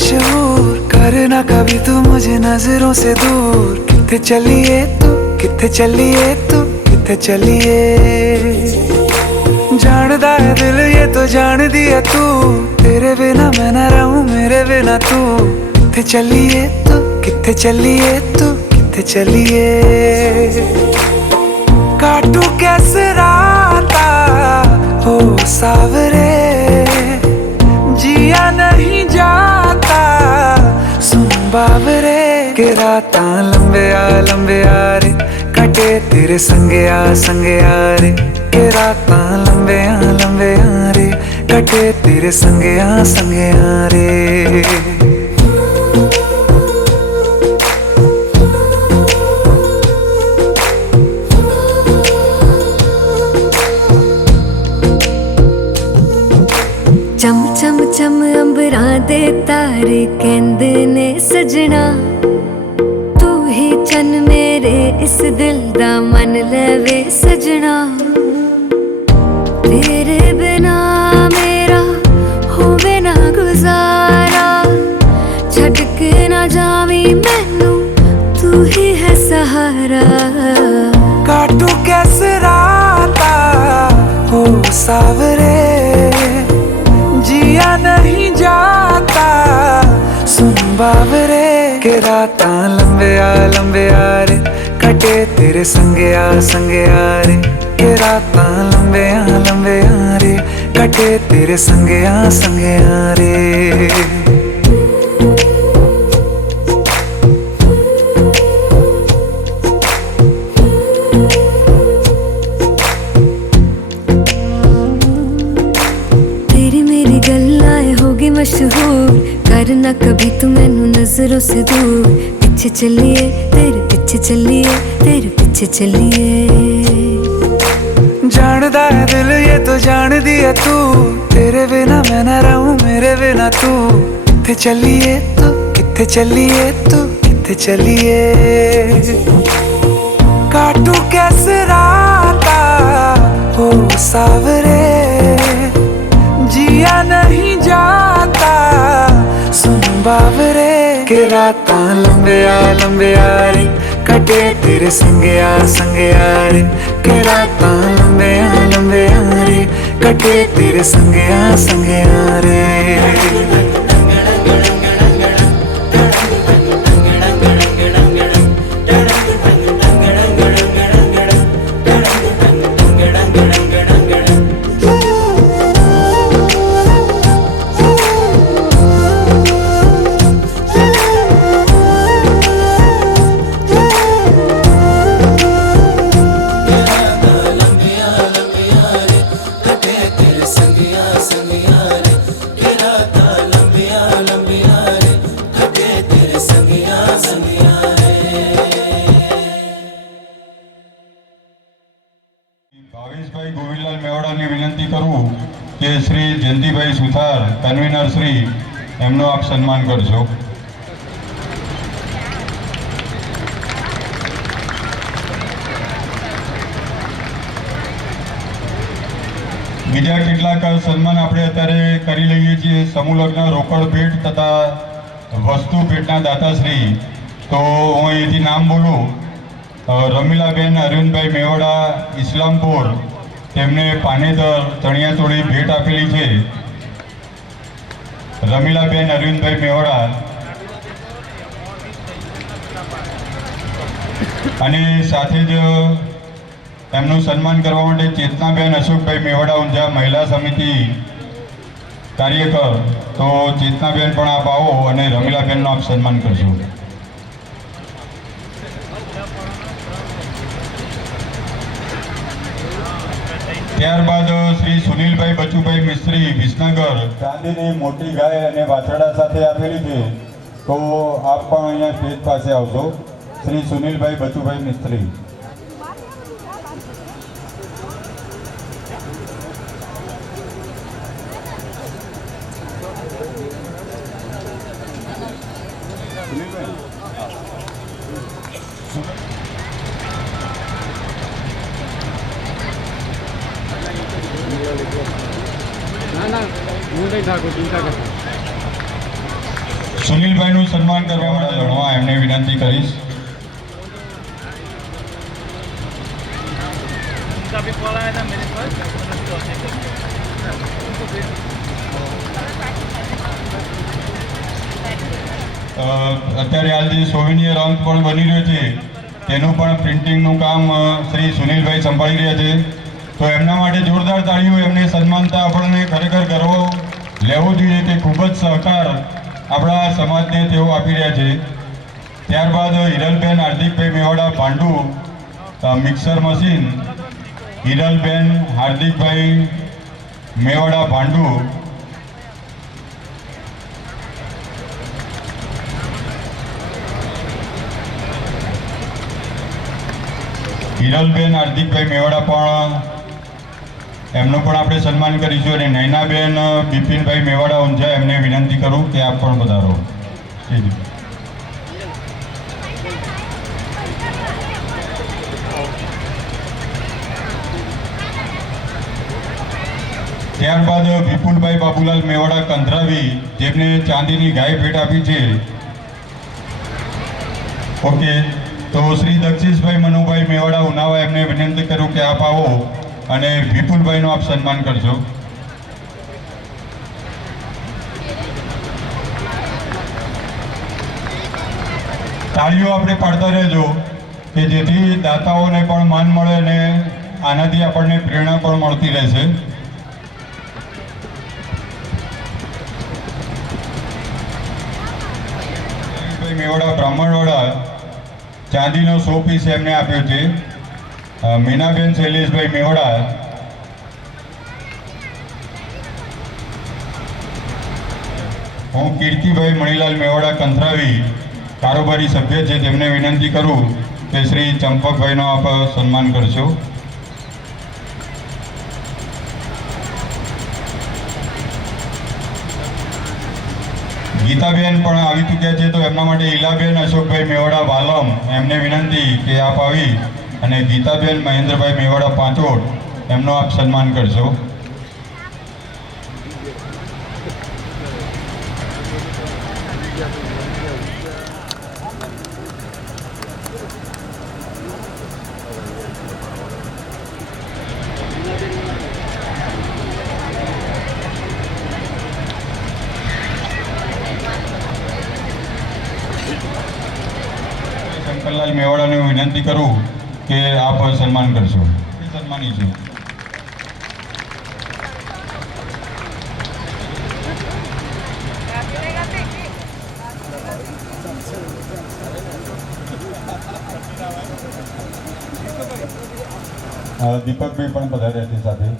मशहूर, करना कभी तू मुझे नजरों से दूर। किथे चलिए तू, किथे चलिए तू, किथे चलिए। जानदा है दिल ये तो जान दिया तू, तेरे बिना मैं ना रहूं मेरे बिना तू। किथे चलिए तू, किथे चलिए तू, किथे चलिए। काटू कैसे राता हो सावरे, जिया नहीं जाता सुन बाबरे। के राता लंबे आ रे, कटे तेरे संगे आ रे। के राता लंबे आ रे, कटे तेरे संगे आ रे। चम चम चम अंबरा दे तारे कहंदे ने सजना, तू ही चन मेरे इस दिल दा मन लवे सजना। तेरे बिना मेरा होवे ना गुजारा, छड़ के ना जावी मैनू तू ही है सहारा। काटू कैसे राता हो सावरे, जिया नहीं जाता सुन बाबरे। के राता लंबे आ रे, कटे तेरे संगे आ रे। के राता लंबे आ रे, कटे तेरे संगे आ रे। मशहूर, करना कभी तू मैनू नजरों से दूर। पीछे चलिए तेरे पीछे चलिए, तेरे पीछे चलिए। जानदा है दिल ये तो जान दिया तू, तेरे बिना मैं ना रहूं मेरे बिना तू। किथे चलिए तू, किथे चलिए तू, किथे चलिए। काटू कैसे राता हो सावरे, जिया नहीं जाता सुन बाबरे। के राता लंबे आ रे, कटे तेरे संगे आ रे। के राता लंबे आ रे, कटे तेरे संगे आ रे। ભાવેશભાઈ ગોવિંદલાલ મેવાડાની વિનંતી કરું કે શ્રી જયંતિભાઈ સુથાર કન્વીનર શ્રી એમનો આપ સન્માન કરજો। બીજા કેટલાક સન્માન આપણે અત્યારે કરી લઈએ છીએ। સમૂહ લગ્ન રોકડ ભેટ તથા વસ્તુ ભેટના દાતાશ્રી, તો હું અહીંથી નામ બોલું। રમીલાબેન અરવિંદભાઈ મેવાડા ઇસ્લામપુર, તેમને પાનેતર ચણિયાચોળી ભેટ આપેલી છે। રમીલાબેન અરવિંદભાઈ મેવાડા અને સાથે જ એમનું સન્માન કરવા માટે ચેતનાબેન અશોકભાઈ મેવાડા ઊંઝા મહિલા સમિતિ કાર્યકર, તો ચેતનાબેન પણ આપ આવો અને રમીલાબેનનું આપ સન્માન કરજો। ત્યારબાદ શ્રી સુનિલભાઈ બચુભાઈ મિસ્ત્રી વિસનગર, ચાંદીની મોટી ગાય અને વાછરડા સાથે આપેલી છે, તો આપ પણ અહીંયા સ્ટેજ પાસે આવશો। શ્રી સુનિલભાઈ બચુભાઈ મિસ્ત્રી। સુનિલભાઈનું સન્માન કરવા માટે લડવા એમને વિનંતી કરીશ. અત્યારે હાલ જે સોવિનિયર અંક પણ બની રહ્યો છે તેનું પણ પ્રિન્ટિંગનું કામ શ્રી સુનિલભાઈ સંભાળી રહ્યા છે. તો એમના માટે જોરદાર તાળીઓ. એમને સન્માનતા આપણને ખરેખર ગર્વ લેવો જોઈએ કે ખૂબ જ સહકાર આપણા સમાજને તેઓ આપી રહ્યા છે. ત્યારબાદ હિરલબેન હાર્દિકભાઈ મેવાડા ભાંડુ મિક્સર મશીન, હિરલબેન હાર્દિકભાઈ મેવાડા ભાંડુ. હિરલબેન હાર્દિકભાઈ મેવાડા પણ એમનું પણ આપણે સન્માન કરીશું. અને નૈનાબેન બિપિનભાઈ મેવાડા ઊંઝા એમને વિનંતી કરું કે આપ પણ પધારો. ત્યારબાદ વિપુલભાઈ બાબુલાલ મેવાડા કંધરાવી જેમને ચાંદીની ગાય ભેટ આપી છે. ઓકે, તો શ્રી દક્ષિશભાઈ મનુભાઈ મેવાડા ઉનાવા એમને વિનંતી કરું કે આપ આવો અને વિપુલભાઈનું આપ સન્માન કરજો. તાળીઓ આપણે પાડતા રહેજો કે જેથી દાતાઓને પણ માન મળે અને આનાથી આપણને પ્રેરણા પણ મળતી રહેશે. મેવાડા બ્રાહ્મણવાડા ચાંદીનો 100 પીસ એમને આપ્યો છે. મીનાબેન શૈલેષભાઈ મેવાડા, હું કીર્તિભાઈ મણીલાલ મેવાડા કંથરાવી કારોબારી સભ્ય છે તેમને વિનંતી કરું કે શ્રી ચંપકભાઈનો આપ સન્માન કરશો. ગીતાબેન પણ આવી ચૂક્યા છે તો એમના માટે ઈલાબેન અશોકભાઈ મેવાડા વાલમ એમને વિનંતી કે આપ આવી અને ગીતાબેન મહેન્દ્રભાઈ મેવાડા પાંચોટ એમનો આપ સન્માન કરશો. શંકરલાલ મેવાડાને વિનંતી કરું કે આપ સન્માન કરશો. સન્માની છું. દીપકભાઈ પણ પધાર્યા છે સાથે.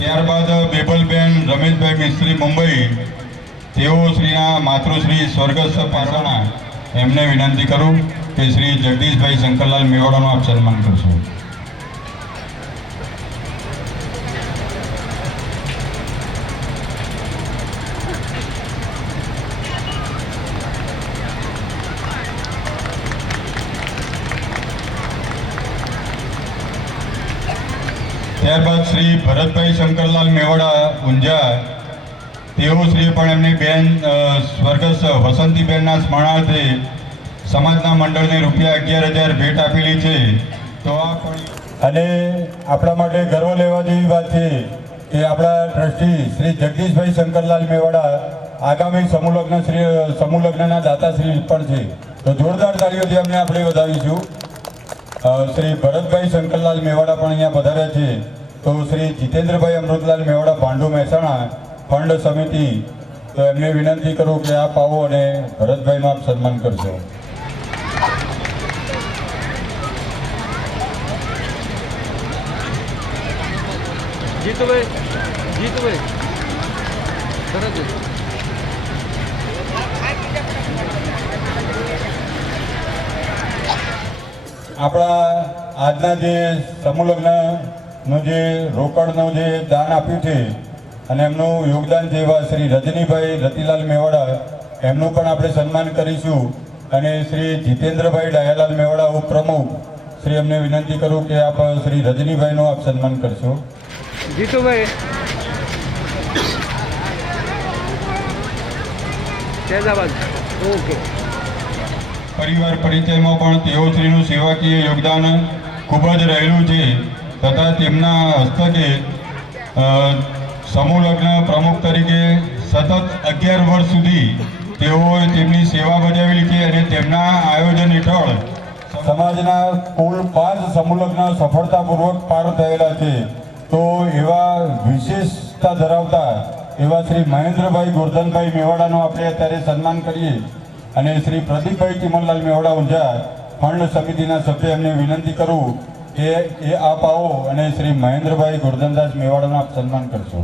ત્યારબાદ બેબલબેન રમેશભાઈ મિસ્ત્રી મુંબઈ, તેઓ શ્રીના માતૃશ્રી સ્વર્ગસ્થ પાસણા એમને વિનંતી કરું કે શ્રી જગદીશભાઈ શંકરલાલ મેવાડાનું આપ સન્માન કરશો. ત્યારબાદ શ્રી ભરતભાઈ શંકરલાલ મેવાડા ઊંઝા, તેઓ શ્રી પણ એમની બેન સ્વર્ગસ્થ વસંતીબેનના સ્મરણાર્થે સમાજના મંડળને ₹11,000 ભેટ આપેલી છે. તો આ પણ અને આપણા માટે ગર્વ લેવા જેવી વાત છે કે આપણા ટ્રસ્ટી શ્રી જગદીશભાઈ શંકરલાલ મેવાડા આગામી સમૂહ લગ્નના દાતાશ્રી પણ છે. તો જોરદાર તાળીઓથી અમને આપણે વધાવીશું. શ્રી ભરતભાઈ શંકરલાલ મેવાડા પણ અહીંયા પધાર્યા છે. તો શ્રી જીતેન્દ્રભાઈ અમૃતલાલ મેવાડા ભાંડુ મહેસાણા ફંડ સમિતિ, તો એમને વિનંતી કરું કે આપ આવો અને ભરતભાઈનું આપ સન્માન કરશો. આપણા આજના જે સમૂહ લગ્નનું જે રોકડનું જે દાન આપ્યું છે અને એમનું યોગદાન છે એવા શ્રી રજનીભાઈ રતિલાલ મેવાડા એમનું પણ આપણે સન્માન કરીશું. અને શ્રી જીતેન્દ્રભાઈ ડાયાલાલ મેવાડા ઉપપ્રમુખ શ્રી અમને વિનંતી કરું કે આપ શ્રી રજનીભાઈનું આપ સન્માન કરશો. જીતુભાઈ ફૈઝાબાદ. ઓકે. પરિવાર પરિચયમાં પણ તેઓશ્રીનું સેવાકીય યોગદાન ખૂબ જ રહેલું છે તથા તેમના હસ્તકે સમૂહ લગ્ન પ્રમુખ તરીકે સતત 11 વર્ષ સુધી તેઓએ તેમની સેવા બજાવેલી છે અને તેમના આયોજન હેઠળ સમાજના કુલ 5 સમૂહ લગ્ન સફળતાપૂર્વક પાર થયેલા છે. તો એવા વિશેષતા ધરાવતા એવા શ્રી મહેન્દ્રભાઈ ગોરધનભાઈ મેવાડાનું આપણે અત્યારે સન્માન કરીએ. અને શ્રી પ્રદીપભાઈ ચિમનલાલ મેવાડા ઊંઝા ફંડ સમિતિના સભ્ય એમને વિનંતી કરું કે એ આપ આવો અને શ્રી મહેન્દ્રભાઈ ગોરધનદાસ મેવાડાનું આપ સન્માન કરશો.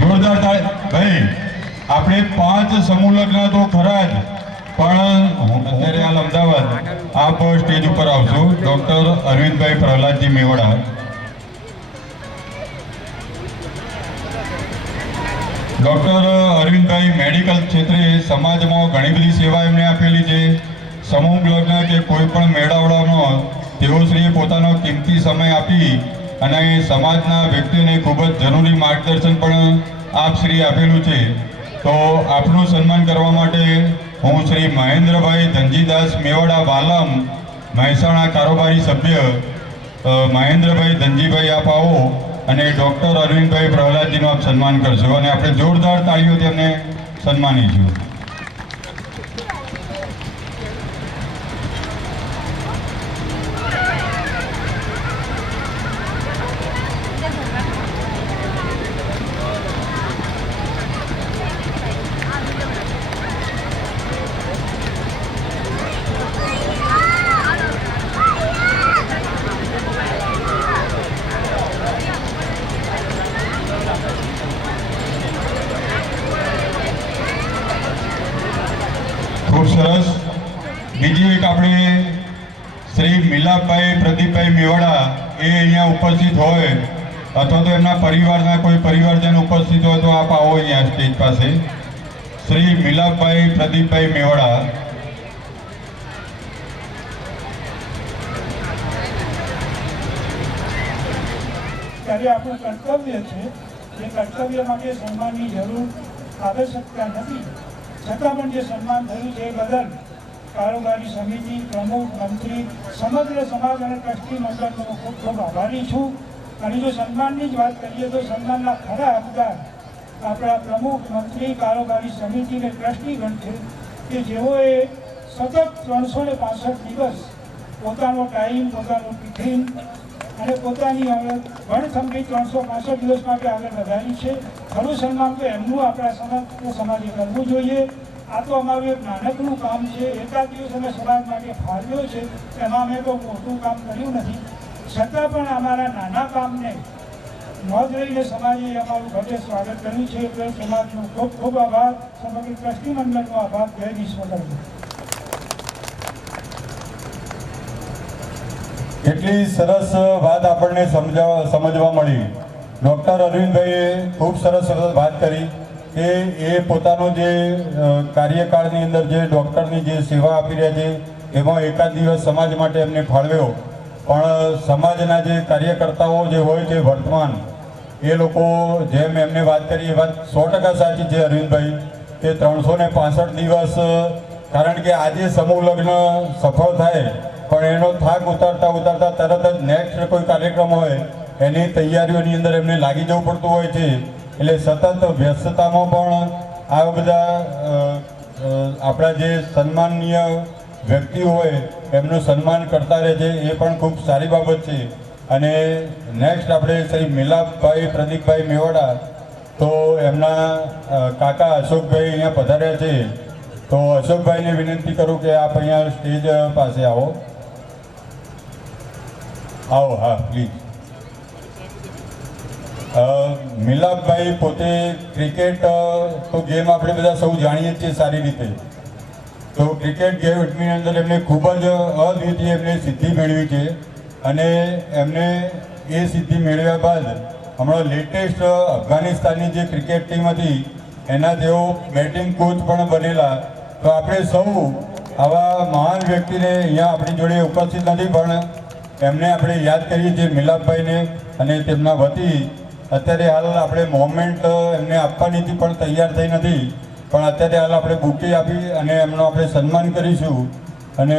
જોરદાર ભાઈ, આપણે 5 સમૂહ લગ્ન તો ખરા જ, પણ અત્યારે હાલ અમદાવાદ આપ સ્ટેજ ઉપર આવશો. Doctor Arvindbhai Prahladji Mewada. Doctor Arvindbhai medical ક્ષેત્રે સમાજમાં ઘણી બધી સેવા એમણે આપેલી છે. સમૂહ લગ્ન કે કોઈ પણ મેળાવડાનો તેઓશ્રીએ પોતાનો કિંમતી સમય આપી અને સમાજના વ્યક્તિઓને ખૂબ જ જરૂરી માર્ગદર્શન પણ આપશ્રી આપેલું છે. તો આપનું સન્માન કરવા માટે હું શ્રી મહેન્દ્રભાઈ ધનજીદાસ મેવાડા વાલમ મહેસાણા કારોબારી સભ્ય મહેન્દ્રભાઈ ધનજીભાઈ આપ આવો અને ડૉક્ટર અરવિંદભાઈ પ્રહલાદજીનું આપ સન્માન કરશો અને આપણે જોરદાર તાળીઓથી તેમને સન્માનીશું. ખૂબ સરસ. બીજી એક આપણે શ્રી મિલાપભાઈ પ્રદીપભાઈ મેવાડા એ અહીંયા ઉપસ્થિત હોય અથવા તો એમના પરિવારના કોઈ પરિવારજન ઉપસ્થિત હોય તો આપ આવો અહીંયા સ્ટેજ પાસે. શ્રી મિલાપભાઈ પ્રદીપભાઈ મેવાડા. ત્યારે આપણું કર્તવ્ય છે, એ કર્તવ્ય માટે સન્માનની જરૂર આવશ્યકતા નથી. છતાં પણ જે સન્માન થયું છે એ બદલ કારોબારી સમિતિ, પ્રમુખ, મંત્રી, સમગ્ર સમાજ અને ટ્રસ્ટી મંડળનો ખૂબ ખૂબ આભારી છું. અને જો સન્માનની જ વાત કરીએ તો સન્માનના ખરા હકદાર આપણા પ્રમુખ, મંત્રી, કારોબારી સમિતિ અને ટ્રસ્ટીગણ છે કે જેઓએ સતત 365 દિવસ પોતાનો ટાઈમ, પોતાનું ટિફિન અને પોતાની વણથંભી 365 દિવસ માટે આગળ વધારી છે. ખરું સન્માન તો એમનું આપણા સમાજે કરવું જોઈએ. આ તો અમારું એક નાનકડું કામ છે. એકાદ દિવસ અમે સમાજ માટે ફાળવ્યો છે, એમાં અમે કોઈ મોટું કામ કર્યું નથી. છતાં પણ અમારા નાના કામને નોંધ લઈને સમાજે અમારું ભવ્ય સ્વાગત કર્યું છે. એટલે સમાજનો ખૂબ ખૂબ આભાર. સમગ્ર ટ્રસ્ટી મંડળનો આભાર. જય વિશ્વકર્મા. કેટલી સરસ વાત આપણને સમજવા મળી. ડૉક્ટર અરવિંદભાઈએ ખૂબ સરસ વાત કરી કે એ પોતાનો જે કાર્યકાળની અંદર જે ડૉક્ટરની જે સેવા આપી રહ્યા છે એમાં એકાદ દિવસ સમાજ માટે એમને ફાળવ્યો. પણ સમાજના જે કાર્યકર્તાઓ જે હોય છે વર્તમાન, એ લોકો જેમ એમને વાત કરી એ વાત 100% સાચી છે અરવિંદભાઈ કે 365 દિવસ. કારણ કે આજે સમૂહ લગ્ન સફળ થાય પણ એનો થાક ઉતારતા ઉતારતા તરત જ નેક્સ્ટ કોઈ કાર્યક્રમ હોય એની તૈયારીઓની અંદર એમને લાગી જવું પડતું હોય છે. એટલે સતત વ્યસ્તતામાં પણ આ બધા આપણા જે સન્માનનીય વ્યક્તિ હોય એમનું સન્માન કરતા રહે છે, એ પણ ખૂબ સારી બાબત છે. અને નેક્સ્ટ આપણે શ્રી મિલાપભાઈ પ્રદીપભાઈ મેવાડા, તો એમના કાકા અશોકભાઈ અહીંયા પધાર્યા છે. તો અશોકભાઈને વિનંતી કરું કે આપ અહીંયા સ્ટેજ પાસે આવો. આવો, હા પ્લીઝ. મિલાપભાઈ પોતે ક્રિકેટ તો ગેમ આપણે બધા સૌ જાણીએ છીએ સારી રીતે. તો ક્રિકેટ ગેમની અંદર એમને ખૂબ જ અદ્વિતીય એમને સિદ્ધિ મેળવી છે અને એમને એ સિદ્ધિ મેળવ્યા બાદ હમણાં લેટેસ્ટ અફઘાનિસ્તાનની જે ક્રિકેટ ટીમ હતી એના તેઓ બેટિંગ કોચ પણ બનેલા. તો આપણે સૌ આવા મહાન વ્યક્તિને અહીંયા આપણી જોડે ઉપસ્થિત નથી પણ એમને આપણે યાદ કરીએ છીએ મિલાપભાઈને, અને તેમના વતી અત્યારે હાલ આપણે મોમેન્ટ એમને આપવાની હતી પણ તૈયાર થઈ નથી, પણ અત્યારે હાલ આપણે બુકે આપી અને એમનું આપણે સન્માન કરીશું. અને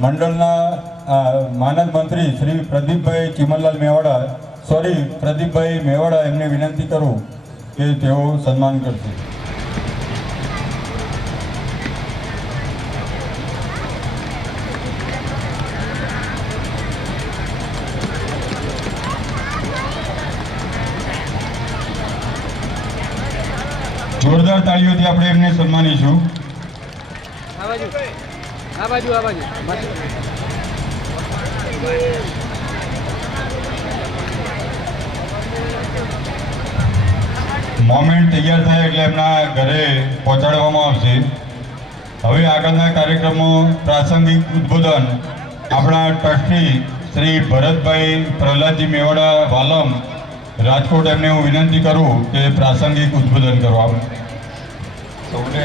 મંડળના માનદ મંત્રી શ્રી પ્રદીપભાઈ ચીમનલાલ પ્રદીપભાઈ મેવાડા એમને વિનંતી કરું કે તેઓ સન્માન કરશે. જોરદાર તાળીઓથી આપણે એમને સન્માનીશું. આ બાજુ આ બાજુ આ બાજુ મોમેન્ટ તૈયાર થાય એટલે એમના ઘરે પહોંચાડવામાં આવશે. હવે આગળના કાર્યક્રમો પ્રાસંગિક ઉદ્બોધન આપણા ટ્રસ્ટી શ્રી ભરતભાઈ પ્રહલાદજી મેવાડા વાલમ રાજકોટ, એમને હું વિનંતી કરું કે પ્રાસંગિક ઉદ્બોધન કરો. આપ સૌને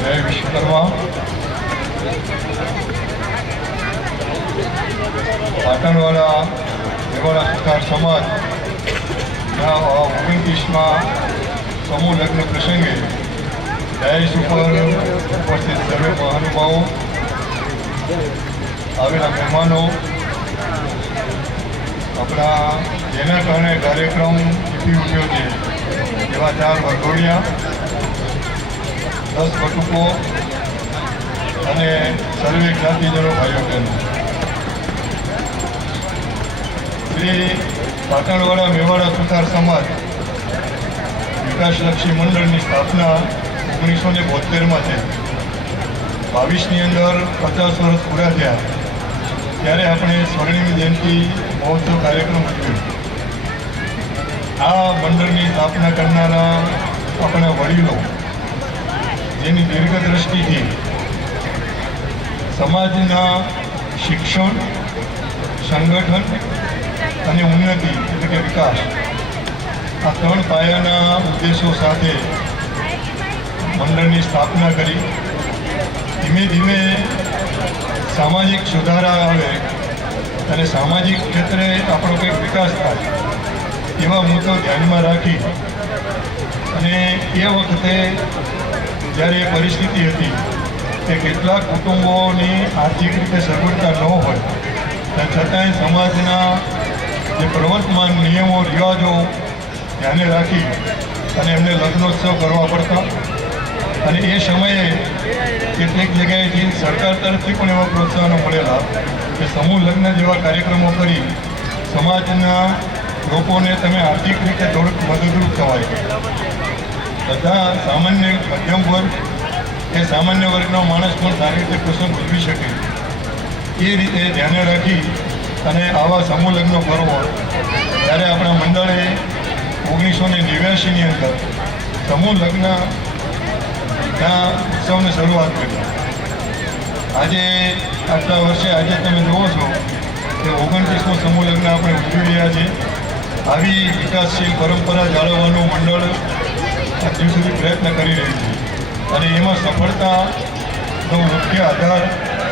જય વિશ્વકર્મા. પાટણવાળા મેવાડા સુથાર સમાજ 29માં સમૂહ લગ્ન પ્રસંગે ડાયસ ઉપર ઉપસ્થિત સર્વે મહાનુભાવો, આવેલા મહેમાનો, આપણા જેના કારણે કાર્યક્રમ જીતી ઉઠ્યો છે એવા 4 વરઘોડિયા, 10 વટુકો અને સર્વે જ્ઞાતિજનો ભાઈઓ બહેનો. શ્રી પાટણવાળા મેવાડા સુથાર સમાજ વિકાસલક્ષી મંડળની સ્થાપના 1972માં થઈ. 22ની અંદર 50 વર્ષ પૂરા થયા ત્યારે આપણે સ્વર્ણિમ જયંતિ મહોત્સવ કાર્યક્રમ ઉજવ્યો. આ મંડળની સ્થાપના કરનારા આપણા વડીલો, જેની દીર્ઘદ્રષ્ટિથી સમાજના શિક્ષણ, સંગઠન અને ઉન્નતિ એટલે કે વિકાસ, આ 3 પાયાના ઉદ્દેશો સાથે મંડળની સ્થાપના કરી. ધીમે ધીમે સામાજિક સુધારા આવે અને સામાજિક ક્ષેત્રે આપણો કંઈક વિકાસ થાય એવા મુદ્દો ધ્યાનમાં રાખી અને એ વખતે જ્યારે એ પરિસ્થિતિ હતી કે કેટલાક કુટુંબોની આર્થિક રીતે સગવડતા ન હોય તેમ છતાંય સમાજના જે પ્રવર્તમાન નિયમો રિવાજો ધ્યાને રાખી અને એમને લગ્નોત્સવ કરવા પડતા. અને એ સમયે કેટલીક જગ્યાએથી સરકાર તરફથી પણ એવા પ્રોત્સાહનો મળેલા કે સમૂહ લગ્ન જેવા કાર્યક્રમો કરી સમાજના લોકોને તમે આર્થિક રીતે થોડુંક મદદરૂપ થવાય. બધા સામાન્ય મધ્યમ વર્ગ કે સામાન્ય વર્ગનો માણસ પણ સારી રીતે પ્રસંગ ઉજવી શકે એ રીતે ધ્યાને રાખી અને આવા સમૂહ લગ્નો કરવો. ત્યારે આપણા મંડળે 1989ની અંદર સમૂહ લગ્નના ઉત્સવની શરૂઆત કરી. આજે આટલા વર્ષે આજે તમે જુઓ છો કે 29મો સમૂહ લગ્ન આપણે ઉજવી રહ્યા છીએ. આવી વિકાસશીલ પરંપરા જાળવવાનું મંડળ હજુ સુધી પ્રયત્ન કરી રહ્યું છે અને એમાં સફળતાનો મુખ્ય આધાર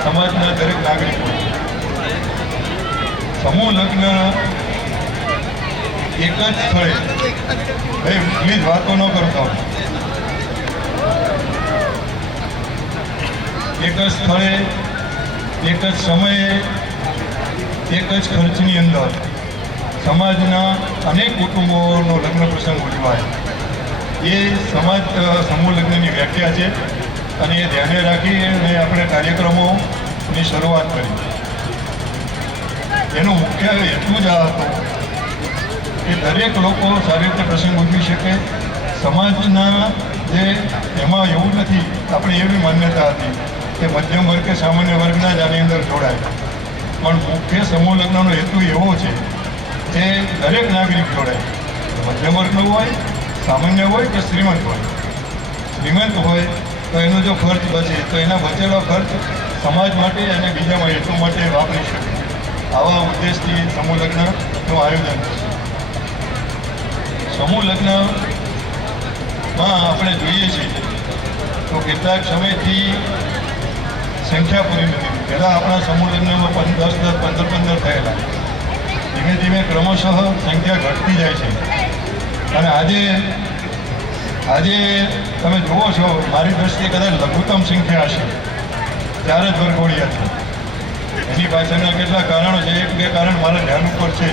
સમાજના દરેક નાગરિકો. સમૂહ લગ્ન એક જ સ્થળે, પ્લીઝ વાતો ન કરતા, એક જ સ્થળે એક જ સમયે એક જ ખર્ચની અંદર સમાજના અનેક કુટુંબોનો લગ્ન પ્રસંગ ઉજવાય. એ સમાજ સમૂહ લગ્નની વ્યાખ્યા છે અને એ ધ્યાને રાખી અને આપણે કાર્યક્રમોની શરૂઆત કરી. એનું મુખ્ય એટલું જ આ હતું કે દરેક લોકો સારી રીતે પ્રસંગ ઉજવી શકે. સમાજના જે એમાં એવું નથી, આપણી એવી માન્યતા હતી કે મધ્યમ વર્ગ કે સામાન્ય વર્ગના જ આની અંદર જોડાય. પણ મુખ્ય સમૂહ લગ્નનો હેતુ એવો છે કે દરેક નાગરિક જોડે મધ્યમ વર્ગનું હોય, સામાન્ય હોય કે શ્રીમંત હોય. શ્રીમંત હોય તો એનો જો ખર્ચ બચે તો એના બચેલો ખર્ચ સમાજ માટે અને બીજા હેતુ માટે વાપરી શકે. આવા ઉદ્દેશથી સમૂહ લગ્નનું આયોજન થશે. સમૂહ લગ્નમાં આપણે જોઈએ છીએ તો કેટલાક સમયથી સંખ્યા પૂરી નથી. પહેલાં આપણા સમૂહ લગ્નમાં 10-10, 15-15 થયેલા. ધીમે ધીમે ક્રમશઃ સંખ્યા ઘટતી જાય છે. અને આજે તમે જુઓ છો, મારી દ્રષ્ટિએ કદાચ લઘુત્તમ સંખ્યા હશે 4 જ વરઘોડિયા છે. એની પાછળના કેટલા કારણો છે. 1-2 કારણ મારા ધ્યાન ઉપર છે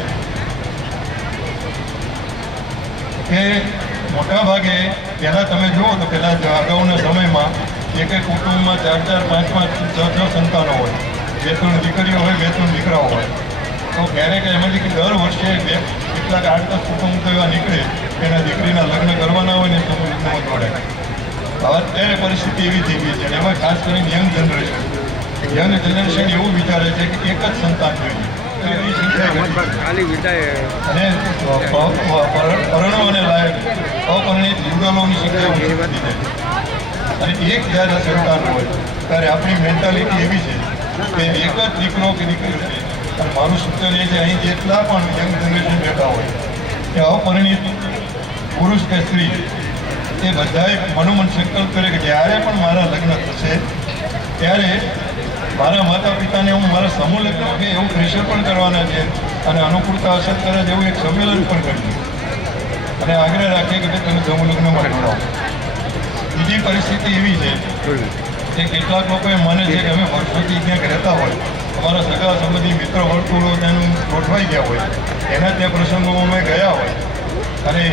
કે મોટા ભાગે પહેલાં તમે જુઓ તો પહેલાં અગાઉના સમયમાં એક કુટુંબમાં 4-4, 5-5, 6-6 સંતાનો હોય. 2-3 દીકરીઓ હોય, 2-3 દીકરાઓ હોય. તો ક્યારેક એમાંથી દર વર્ષે કેટલાક 8-10 કુટુંબ તો એવા નીકળે એના દીકરીના લગ્ન કરવાના હોય ને સમૂહ લગ્નમાં જોડાય. અત્યારે પરિસ્થિતિ એવી થઈ ગઈ છે. અને એમાં ખાસ કરીને યંગ જનરેશન એવું વિચારે છે કે એક જ સંતાન જોઈએ. એની સંખ્યા અને પરણો અને લાયક અપરિણિત યુગલોની સંખ્યા ઓછી થતી જાય. અને એક જ્યારે સંતાન હોય ત્યારે આપણી મેન્ટાલિટી એવી છે કે એક જ દીકરો કે દીકરી છે. અને મારું સૂચન એ છે, અહીં જેટલા પણ યંગ જનરેશન બેઠા હોય કે અપરિણિત પુરુષ કે સ્ત્રી એ બધાએ મનોમન સંકલ્પ કરે કે જ્યારે પણ મારા લગ્ન થશે ત્યારે મારા માતા પિતાને હું મારા સમૂહ લગ્ન કે એવું પ્રેશર પણ કરવાના છે અને અનુકૂળતા અસર કરે જેવું એક સંમેલન પણ કરીએ અને આગ્રહ રાખીએ કે તમે સમૂહ લગ્નમાં જોડાઓ. બીજી પરિસ્થિતિ એવી છે કે કેટલાક લોકો એમ માને છે કે અમે વર્ષોથી ક્યાંક રહેતા હોય, અમારા સગા સંબંધી મિત્ર વર્તુળો તેનું ગોઠવાઈ ગયા હોય, એના ત્યાં પ્રસંગોમાં અમે ગયા હોય અને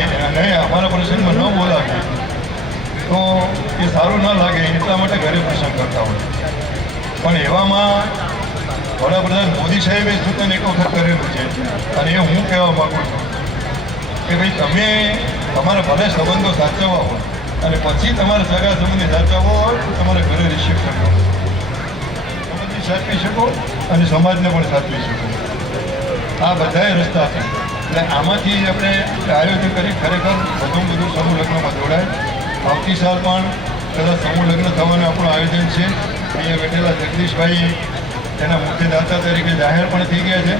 અમારા પ્રસંગમાં ન બોલાવીએ તો એ સારું ન લાગે એટલા માટે ઘરે પ્રસંગ કરતા હોય. પણ એવામાં વડાપ્રધાન મોદી સાહેબે સૂચન એક વખત કરેલું છે અને એ હું કહેવા માગું છું કે ભાઈ તમે તમારા ભલે સંબંધો સાચવવા હોય અને પછી તમારા સગા સંબંધી સાચવવા હોય તો તમારે ઘરે રિસેપ્શન કરો. સંબંધી સાચવી શકો અને સમાજને પણ સાચવી શકો. આ બધાએ રસ્તા છે. એટલે આમાંથી આપણે આયોજન કરી ખરેખર વધુ સમૂહ લગ્નમાં જોડાય. આવતી સાલ પણ કદાચ સમૂહ લગ્ન થવાનું આપણું આયોજન છે. અહીંયા બેઠેલા જગદીશભાઈ તેના મુખ્ય દાતા તરીકે જાહેર પણ થઈ ગયા છે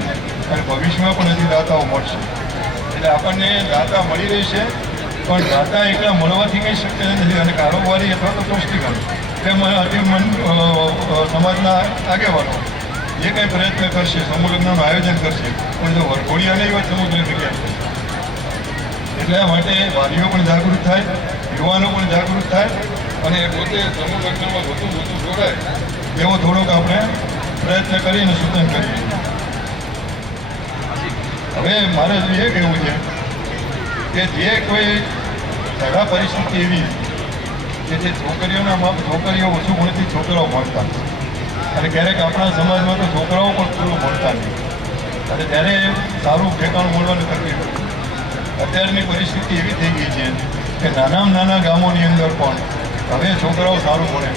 અને ભવિષ્યમાં પણ હજી દાતાઓ મળશે. એટલે આપણને દાતા મળી રહેશે, પણ દાતા એકલા મળવાથી કંઈ શક્ય નથી. અને કારોબારી અથવા તો ટ્રસ્ટીગણ તેમાં સમાજના આગેવાનો જે કંઈ પ્રયત્ન કરશે, સમૂહ લગ્નનું આયોજન કરશે, પણ જો વરઘોડિયા નહીં હોય સમૂહ લગ્ન ક્યાં થશે. એટલા માટે વાલીઓ પણ જાગૃત થાય, યુવાનો પણ જાગૃત થાય અને પોતે સમૂહ લગ્નમાં વધુ જોડાય એવો થોડોક આપણે પ્રયત્ન કરીને સૂચન કરીએ. હવે મારે એ કહેવું છે કે જે કોઈ સગા પરિસ્થિતિ એવી કે જે છોકરીઓ ઓછું ભણતી છોકરાઓ ભણતા અને ક્યારેક આપણા સમાજમાં તો છોકરાઓ પણ પૂરું ભણતા નહીં અને ત્યારે સારું ઠેકાણું મળવાની તકલીફ. અત્યારની પરિસ્થિતિ એવી થઈ ગઈ છે કે નાના ગામોની અંદર પણ હવે છોકરાઓ સારું ભણે.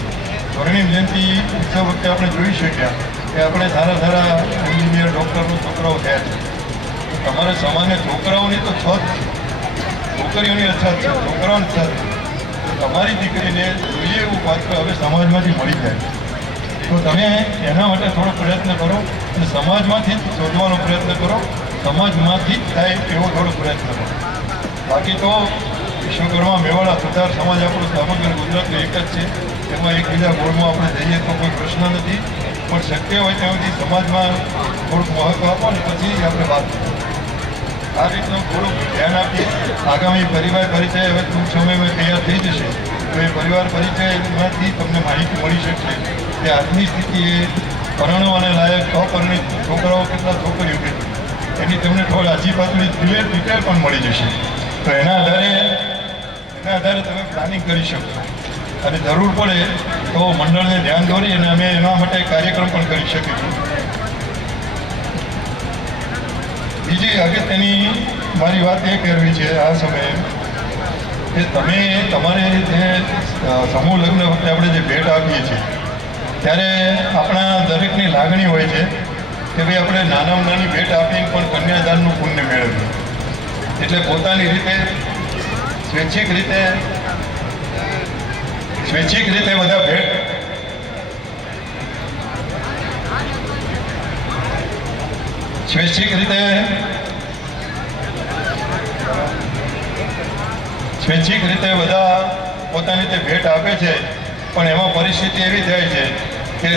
સ્વર્ણિમ જયંતિ ઉત્સવ વખતે આપણે જોઈ શક્યા કે આપણે સારા એન્જિનિયર, ડૉક્ટરનો છોકરાઓ થયા છે. તમારા સમાજને છોકરાઓની તો છોકરીઓની અછત છે, છોકરાઓની અછત છે. તમારી દીકરીને જોઈએ એવું પાત્ર હવે સમાજમાંથી મળી જાય તો તમે એના માટે થોડો પ્રયત્ન કરો અને સમાજમાંથી જ શોધવાનો પ્રયત્ન કરો, સમાજમાંથી જ થાય એવો થોડો પ્રયત્ન કરો. બાકી તો વિશ્વકર્મા મેવાડા સુધાર સમાજ આપણો સમગ્ર ગુજરાતનો એક જ છે. એમાં એકબીજા ગોળમાં આપણે જઈએ તો કોઈ પ્રશ્ન નથી, પણ શક્ય હોય ત્યાં સુધી સમાજમાં થોડુંક મહત્ત્વ આપો ને પછી આપણે વાત કરીએ. આ રીતનું થોડુંક ધ્યાન આપીએ. આગામી પરિવાર પરિચય હવે ટૂંક સમયમાં તૈયાર થઈ જશે તો એ પરિવાર પરિચયમાંથી તમને માહિતી મળી શકશે કે આજની સ્થિતિએ પરણવાને લાયક અપરિણિત છોકરાઓ કેટલા, છોકરીઓ કેટલી, એની તમને થોડી આછી પાછળની ડિટેલ પણ મળી જશે. તો એના આધારે તમે પ્લાનિંગ કરી શકશો અને જરૂર પડે તો મંડળને ધ્યાન દોરી અને અમે એના માટે કાર્યક્રમ પણ કરી શકીશું. બીજી અગત્યની મારી વાત એ કરવી છે આ સમયે કે તમે તમારે જે સમૂહ લગ્ન વખતે આપણે જે ભેટ આપીએ છીએ ત્યારે આપણા દરેકની લાગણી હોય છે કે ભાઈ આપણે નાનામાં નાની ભેટ આપીને પણ કન્યાદાનનું પુણ્ય મેળવીએ. એટલે પોતાની રીતે સ્વૈચ્છિક રીતે બધા ભેટ સ્વૈચ્છિક રીતે બધા પોતાની રીતે ભેટ આપે છે. પણ એમાં પરિસ્થિતિ એવી થાય છે કે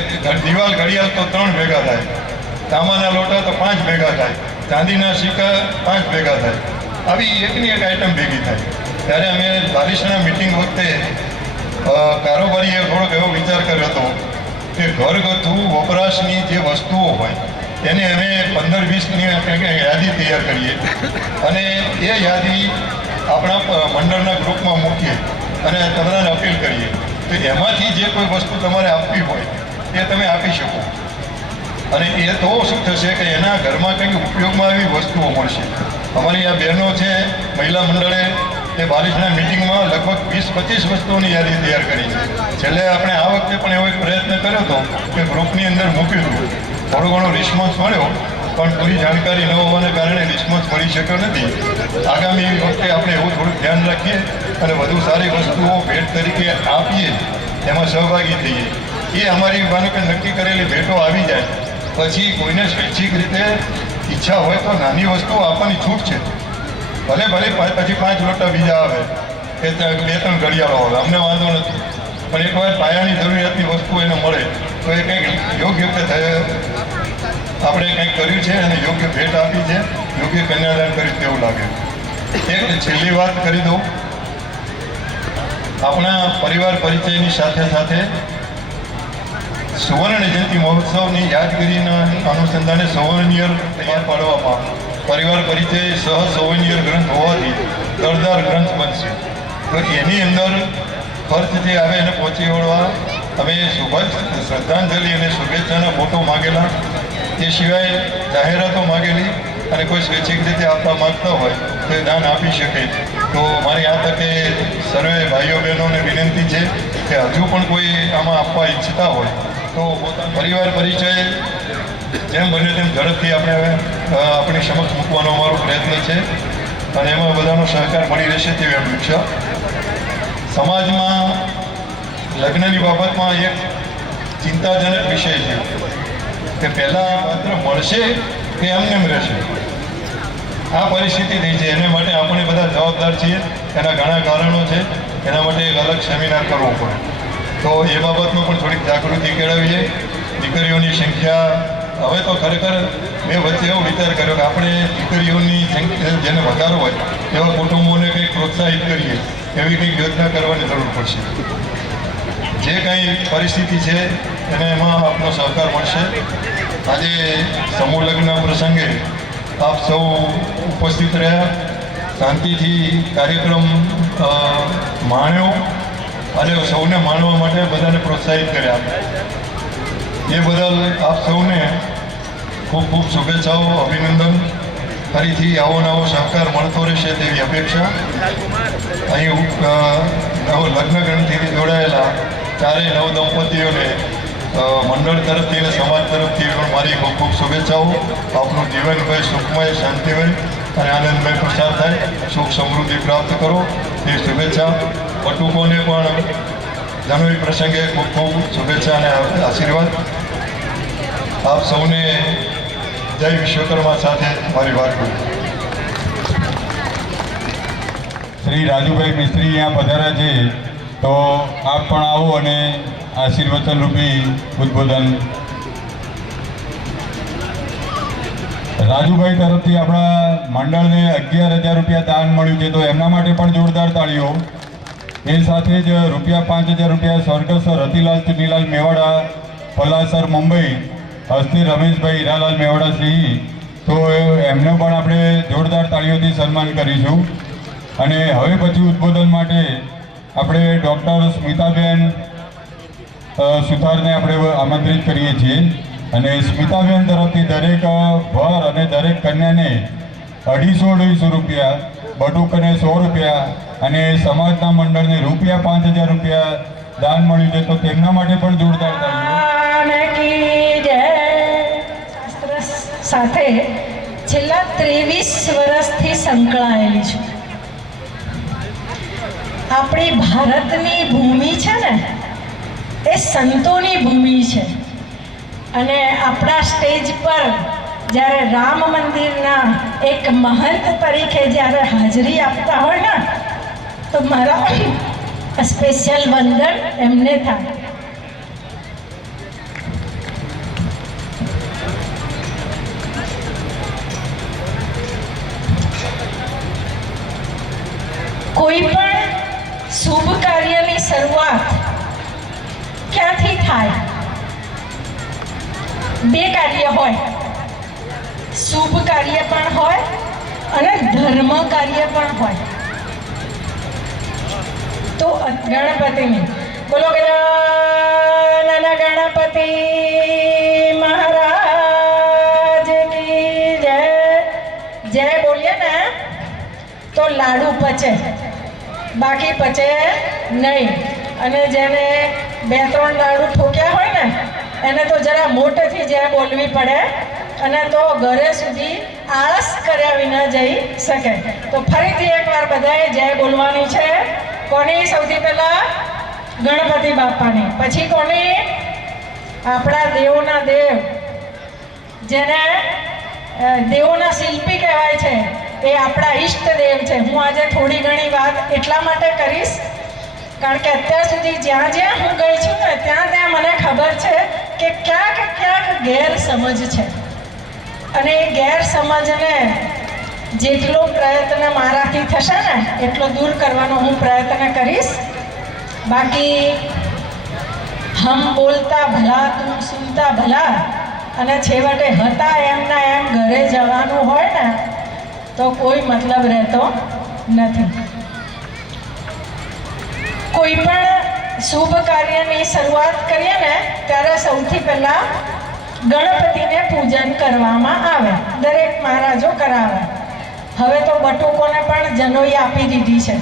દિવાલ ઘડિયાળ તો 3 ભેગા થાય, તાંબાના લોટા તો 5 ભેગા થાય, ચાંદીના સિક્કા 5 ભેગા થાય, આવી એકની એક આઈટમ ભેગી થાય. ત્યારે અમે બારિશના મિટિંગ વખતે કારોબારીએ થોડોક એવો વિચાર કર્યો હતો કે ઘરગથ્થુ વપરાશની જે વસ્તુઓ હોય એને અમે 15-20ની યાદી તૈયાર કરીએ અને એ યાદી આપણા મંડળના ગ્રુપમાં મૂકીએ અને તમારાને અપીલ કરીએ તો એમાંથી જે કોઈ વસ્તુ તમારે આપવી હોય એ તમે આપી શકો. અને એ તો શું થશે કે એના ઘરમાં કંઈક ઉપયોગમાં આવી વસ્તુઓ મળશે. અમારી આ બહેનો છે મહિલા મંડળે એ બારિશના મિટિંગમાં લગભગ 20-25 વસ્તુઓની યાદી તૈયાર કરી છે. છેલ્લે આપણે આ વખતે પણ એવો એક પ્રયત્ન કર્યો હતો કે ગ્રુપની અંદર મૂક્યું હતું. થોડો ઘણો રિસ્પોન્સ મળ્યો પણ પૂરી જાણકારી ન હોવાને કારણે રિસ્પોન્સ મળી શક્યો નથી. આગામી વખતે આપણે એવું થોડુંક ધ્યાન રાખીએ અને વધુ સારી વસ્તુઓ ભેટ તરીકે આપીએ, એમાં સહભાગી થઈએ. એ અમારી માનો કે નક્કી કરેલી ભેટો આવી જાય પછી કોઈને સ્વૈચ્છિક રીતે ઈચ્છા હોય તો નાની વસ્તુઓ આપવાની છૂટ છે. ભલે પછી 5 લોટા બીજા આવે કે 2-3 ઘડિયાળો આવે, અમને વાંધો નથી. પણ એકવાર પાયાની જરૂરિયાતની વસ્તુ એને મળે તો એ કંઈક યોગ્ય આપણે કંઈક કર્યું છે અને યોગ્ય ભેટ આપી છે, યોગ્ય કન્યાદાન કર્યું તેવું લાગે. એક છેલ્લી વાત કરી દઉં. આપણા પરિવાર પરિચયની સાથે સાથે સુવર્ણ જયંતિ મહોત્સવની યાદગીરીના અનુસંધાને સોવેનિયર તૈયાર પાડવામાં પરિવાર પરિચય સહ સોવેનિયર ગ્રંથ હોવાથી દરદાર ગ્રંથ બનશે. તો એની અંદર ખર્ચ જે આવે એને પહોંચી વળવા અમે શ્રદ્ધાંજલિ અને શુભેચ્છાના ફોટો માગેલા, એ સિવાય જાહેરાતો માગેલી અને કોઈ સ્વૈચ્છિક રીતે આપવા માગતા હોય તો એ દાન આપી શકે. તો મારી આ તકે સર્વે ભાઈઓ બહેનોને વિનંતી છે કે હજુ પણ કોઈ આમાં આપવા ઈચ્છતા હોય તો પોતાનો પરિવાર પરિચય જેમ બને તેમ ઝડપથી આપણે આપણી સમક્ષ મૂકવાનો અમારો પ્રયત્ન છે અને એમાં બધાનો સહકાર મળી રહેશે તેવી અપેક્ષા. સમાજમાં લગ્નની બાબતમાં એક ચિંતાજનક વિષય છે કે પહેલાં માત્ર મળશે કે એમને રહેશે. આ પરિસ્થિતિ થઈ છે, એને માટે આપણે બધા જવાબદાર છીએ. એના ઘણા કારણો છે, એના માટે એક અલગ સેમિનાર કરવો પડે. તો એ બાબતમાં પણ થોડીક જાગૃતિ કેળવીએ. દીકરીઓની સંખ્યા હવે તો ખરેખર મેં વચ્ચે એવો વિચાર કર્યો કે આપણે દીકરીઓની સંખ્યા જેને વધારો હોય એવા કુટુંબોને કંઈક પ્રોત્સાહિત કરીએ, એવી કંઈક યોજના કરવાની જરૂર પડશે. જે કંઈ પરિસ્થિતિ છે એને એમાં આપનો સહકાર મળશે. આજે સમૂહ લગ્ન પ્રસંગે આપ સૌ ઉપસ્થિત રહ્યા, શાંતિથી કાર્યક્રમ માણ્યો અને સૌને માણવા માટે બધાને પ્રોત્સાહિત કર્યા. એ બદલ આપ સૌને ખૂબ ખૂબ શુભેચ્છાઓ, અભિનંદન. ફરીથી આવો નવો સહકાર મળતો રહેશે તેવી અપેક્ષા. અહીં લગ્ન ગ્રંથિથી જોડાયેલા ચારેય નવદંપતીઓને મંડળ તરફથી અને સમાજ તરફથી પણ મારી ખૂબ ખૂબ શુભેચ્છાઓ. આપનું જીવનભર સુખમય, શાંતિમય અને આનંદમય પસાર થાય, સુખ સમૃદ્ધિ પ્રાપ્ત કરો એ શુભેચ્છા. બટુકોને પણ જન્મદિવસ પ્રસંગે ખૂબ ખૂબ શુભેચ્છા અને આશીર્વાદ. આપ સૌને જય વિશ્વકર્મા સાથે મારી વાત કરું. શ્રી રાજુભાઈ મિસ્ત્રી અહીંયા પધાર્યા છે, તો આપ પણ આવો અને આશીર્વચન રૂપી ઉદ્બોધન. રાજુભાઈ તરફથી આપણા મંડળને 11,000 રૂપિયા દાન મળ્યું છે, તો એમના માટે પણ જોરદાર તાળીઓ. એ સાથે જ ₹5,000 સ્વર્ગસ્થ રતિલાલ ચુનીલાલ મેવાડા, પલાસર, મુંબઈ, હસ્તે રમેશભાઈ હીરાલાલ મેવાડા શ્રી, તો એમને પણ આપણે જોરદાર તાળીઓથી સન્માન કરીશું. અને હવે પછી ઉદ્બોધન માટે આપણે ડૉક્ટર સ્મિતાબેન સુથારને આપણે આમંત્રિત કરીએ છીએ. અને સ્મિતાબેન તરફથી દરેક વર અને દરેક કન્યાને 250 રૂપિયા, બટુકને 100 રૂપિયા અને સમાજના મંડળને ₹5,000 દાન મળ્યું છે, તો તેમના માટે પણ જોરદાર તાળીઓ. સાથે છેલ્લા 23 વર્ષથી સંકળાયેલી છું. આપણી ભારતની ભૂમિ છે ને એ સંતોની ભૂમિ છે, અને આપણા સ્ટેજ પર જ્યારે રામ મંદિરના એક મહંત તરીકે જ્યારે હાજરી આપતા હોય ને, તો મારા સ્પેશિયલ વંદન એમને થાય. કોઈ પણ શુભ કાર્યની શરૂઆત ક્યાંથી થાય? 2 કાર્ય હોય, શુભ કાર્ય પણ હોય અને ધર્મ કાર્ય પણ હોય. તો ગણપતિની બોલો નાના ગણપતિ મહારાજ કી જય. જય બોલીએ ને તો લાડુ પચે, બાકી પચે નહીં. અને જેને 2-3 લાડુ ઠોક્યા હોય ને એને તો જરા મોટેથી જય બોલવી પડે, અને તો ઘરે સુધી આળસ કર્યા વિના જઈ શકે. તો ફરીથી એકવાર બધાએ જય બોલવાની છે. કોની? સૌથી પહેલા ગણપતિ બાપાની, પછી કોની? આપણા દેવોના દેવ, જેને દેવોના શિલ્પી કહેવાય છે, એ આપણા ઈષ્ટ દેવ છે. હું આજે થોડી ઘણી વાત એટલા માટે કરીશ કારણ કે અત્યાર સુધી જ્યાં જ્યાં હું ગઈ છું ને ત્યાં ત્યાં મને ખબર છે કે ક્યાંક ગેરસમજ છે, અને એ ગેરસમજને જેટલો પ્રયત્ન મારાથી થશે ને એટલો દૂર કરવાનો હું પ્રયત્ન કરીશ. બાકી હમ બોલતા ભલા તું સુનતા ભલા, અને છેવટે હતા એમના એમ ઘરે જવાનું હોય ને તો કોઈ મતલબ રહેતો નથી. કોઈ પણ શુભ કાર્યની શરૂઆત કરીએ ને ત્યારે સૌથી પહેલા ગણપતિને પૂજન કરવામાં આવે. દરેક મહારાજો કરાવે. હવે તો બટુકોને પણ જનોઈ આપી દીધી છે,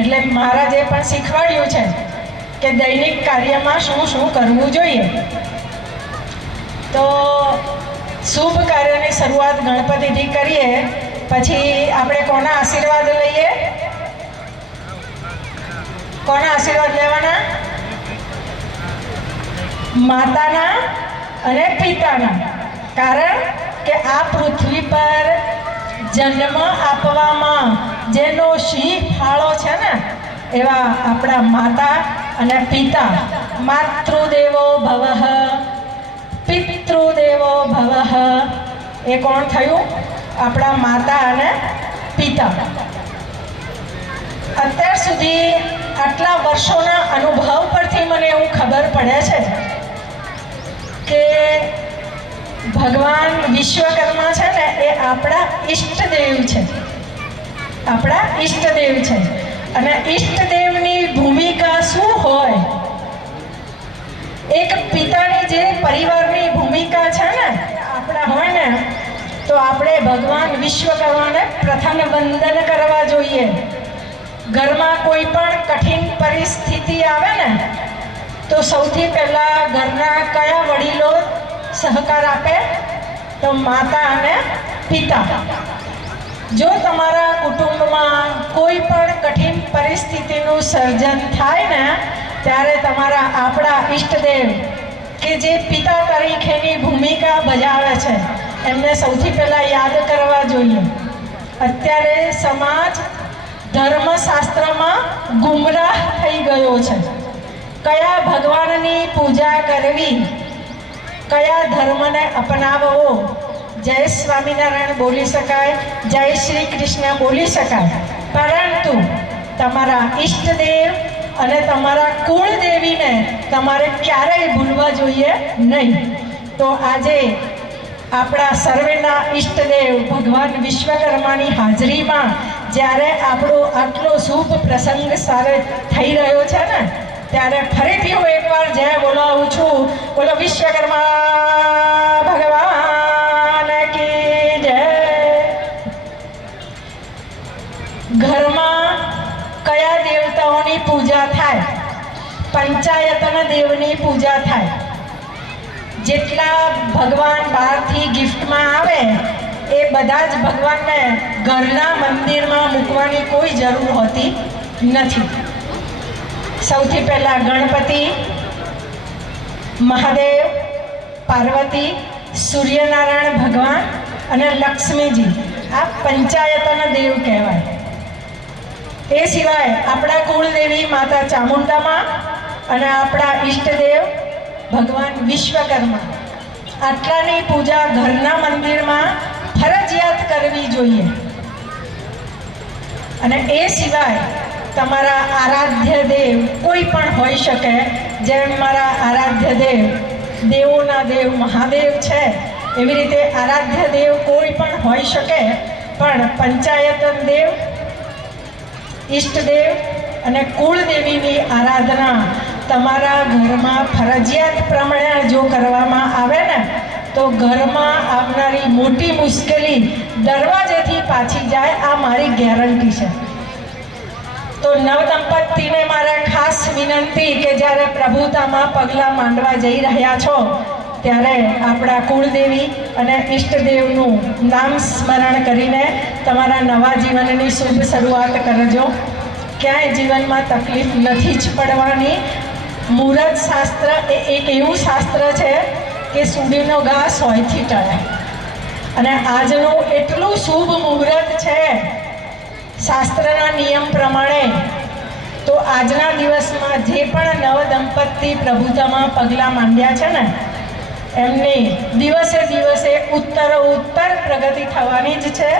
એટલે મહારાજે પણ શીખવાડ્યું છે કે દૈનિક કાર્યમાં શું શું કરવું જોઈએ. તો શુભ કાર્યની શરૂઆત ગણપતિથી કરીએ, પછી આપણે કોના આશીર્વાદ લઈએ? કોના આશીર્વાદ લેવાના? માતાના અને પિતાના. કારણ કે આ પૃથ્વી પર જન્મ આપવામાં જેનો સિંહ ફાળો છે ને એવા આપણા માતા અને પિતા. માતૃદેવો ભવઃ પિતૃદેવો ભવઃ. એ કોણ થયું? આપણા માતા અને પિતા. અત્યાર સુધી આટલા વર્ષોના અનુભવ પરથી મને એવું ખબર પડે છે કે ભગવાન વિશ્વકર્મા છે ને એ આપણા ઈષ્ટદેવ છે. આપણા ઈષ્ટદેવ છે, અને ઈષ્ટદેવની ભૂમિકા શું હોય? એક પિતાની જે પરિવારની ભૂમિકા છે ને આપણા હોય ને, તો આપણે ભગવાન વિશ્વકર્માને પ્રથમ વંદન કરવા જોઈએ. ઘરમાં કોઈ પણ કઠિન પરિસ્થિતિ આવે ને તો સૌથી પહેલા ઘરના કયા વડીલો સહકાર આપે? તો માતા અને પિતા. જો તમારા કુટુંબમાં કોઈ પણ કઠિન પરિસ્થિતિનું સર્જન થાય ને ત્યારે તમારા આપણા ઈષ્ટદેવ કે જે પિતા તરીકેની ભૂમિકા ભજાવે છે એમને સૌથી પહેલાં યાદ કરવા જોઈએ. અત્યારે સમાજ ધર્મશાસ્ત્રમાં ગુમરાહ થઈ ગયો છે. કયા ભગવાનની પૂજા કરવી, કયા ધર્મને અપનાવવો? જય સ્વામિનારાયણ બોલી શકાય, જય શ્રી કૃષ્ણ બોલી શકાય, પરંતુ તમારા ઈષ્ટદેવ અને તમારા કુળદેવીને તમારે ક્યારેય ભૂલવા જોઈએ નહીં. તો આજે આપણા સર્વેના ઈષ્ટદેવ ભગવાન વિશ્વકર્માની હાજરીમાં જ્યારે આપણો આટલો શુભ પ્રસંગ સારે થઈ રહ્યો છે ને ત્યારે ફરીથી હું એકવાર જય બોલાવું છું. બોલો વિશ્વકર્મા ભગવાન કી જય. ઘરમાં કયા દેવતાઓની પૂજા થાય? પંચાયતન દેવની પૂજા થાય. જેટલા ભગવાન બહારથી ગિફ્ટમાં આવે એ બધા જ ભગવાનને ઘરના મંદિરમાં મૂકવાની કોઈ જરૂર હોતી નથી. સૌથી પહેલાં ગણપતિ, મહાદેવ, પાર્વતી, સૂર્યનારાયણ ભગવાન અને લક્ષ્મીજી આ પંચાયતના દેવ કહેવાય. એ સિવાય આપણા કુળદેવી માતા ચામુંડામાં અને આપણા ઈષ્ટદેવ ભગવાન વિશ્વકર્મા, આટલાની પૂજા ઘરના મંદિરમાં ફરજિયાત કરવી જોઈએ. અને એ સિવાય તમારા આરાધ્ય દેવ કોઈ પણ હોઈ શકે. જેમ મારા આરાધ્ય દેવ દેવોના દેવ મહાદેવ છે, એવી રીતે આરાધ્ય દેવ કોઈ પણ હોઈ શકે. પણ પંચાયતન દેવ, ઈષ્ટદેવ અને કુળદેવીની આરાધના તમારા ઘરમાં ફરજિયાત પ્રમાણે જો કરવામાં આવે ને તો ઘરમાં આવનારી મોટી મુશ્કેલી દરવાજેથી પાછી જાય, આ મારી ગેરંટી છે. તો નવદંપતિને મારે ખાસ વિનંતી કે જ્યારે પ્રભુતામાં પગલાં માંડવા જઈ રહ્યા છો ત્યારે આપણા કુળદેવી અને ઈષ્ટદેવનું નામ સ્મરણ કરીને તમારા નવા જીવનની શુભ શરૂઆત કરજો. ક્યાંય જીવનમાં તકલીફ નથી જ પડવાની. મુહૂર્ત શાસ્ત્ર એ એક એવું શાસ્ત્ર છે કે સુડીનો ઘા સોયથી ટળે. અને આજનું એટલું શુભ મુહૂર્ત છે શાસ્ત્રના નિયમ પ્રમાણે. તો આજના દિવસમાં જે પણ નવદંપતિ પ્રભુતામાં પગલાં માંડ્યા છે ને એમની દિવસે દિવસે ઉત્તરોત્તર પ્રગતિ થવાની જ છે,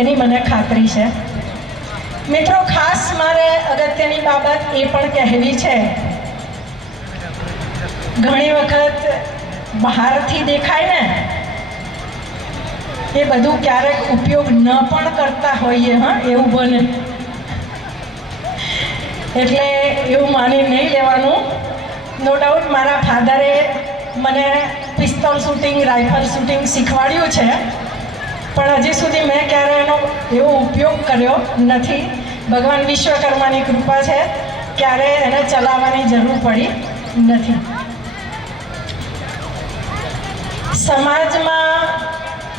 એની મને ખાતરી છે. મિત્રો, ખાસ મારે અગત્યની બાબત એ પણ કહેવી છે. ઘણી વખત બહારથી દેખાય ને એ બધું ક્યારેક ઉપયોગ ન પણ કરતા હોઈએ. હા, એવું બને. એટલે એવું માની નહીં લેવાનું. નો ડાઉટ મારા ફાધરે મને પિસ્તોલ શૂટિંગ, રાઇફલ શૂટિંગ શીખવાડ્યું છે, પણ હજી સુધી મેં ક્યારે એનો એવો ઉપયોગ કર્યો નથી. ભગવાન વિશ્વકર્માની કૃપા છે, ક્યારે એને ચલાવવાની જરૂર પડી નથી. સમાજમાં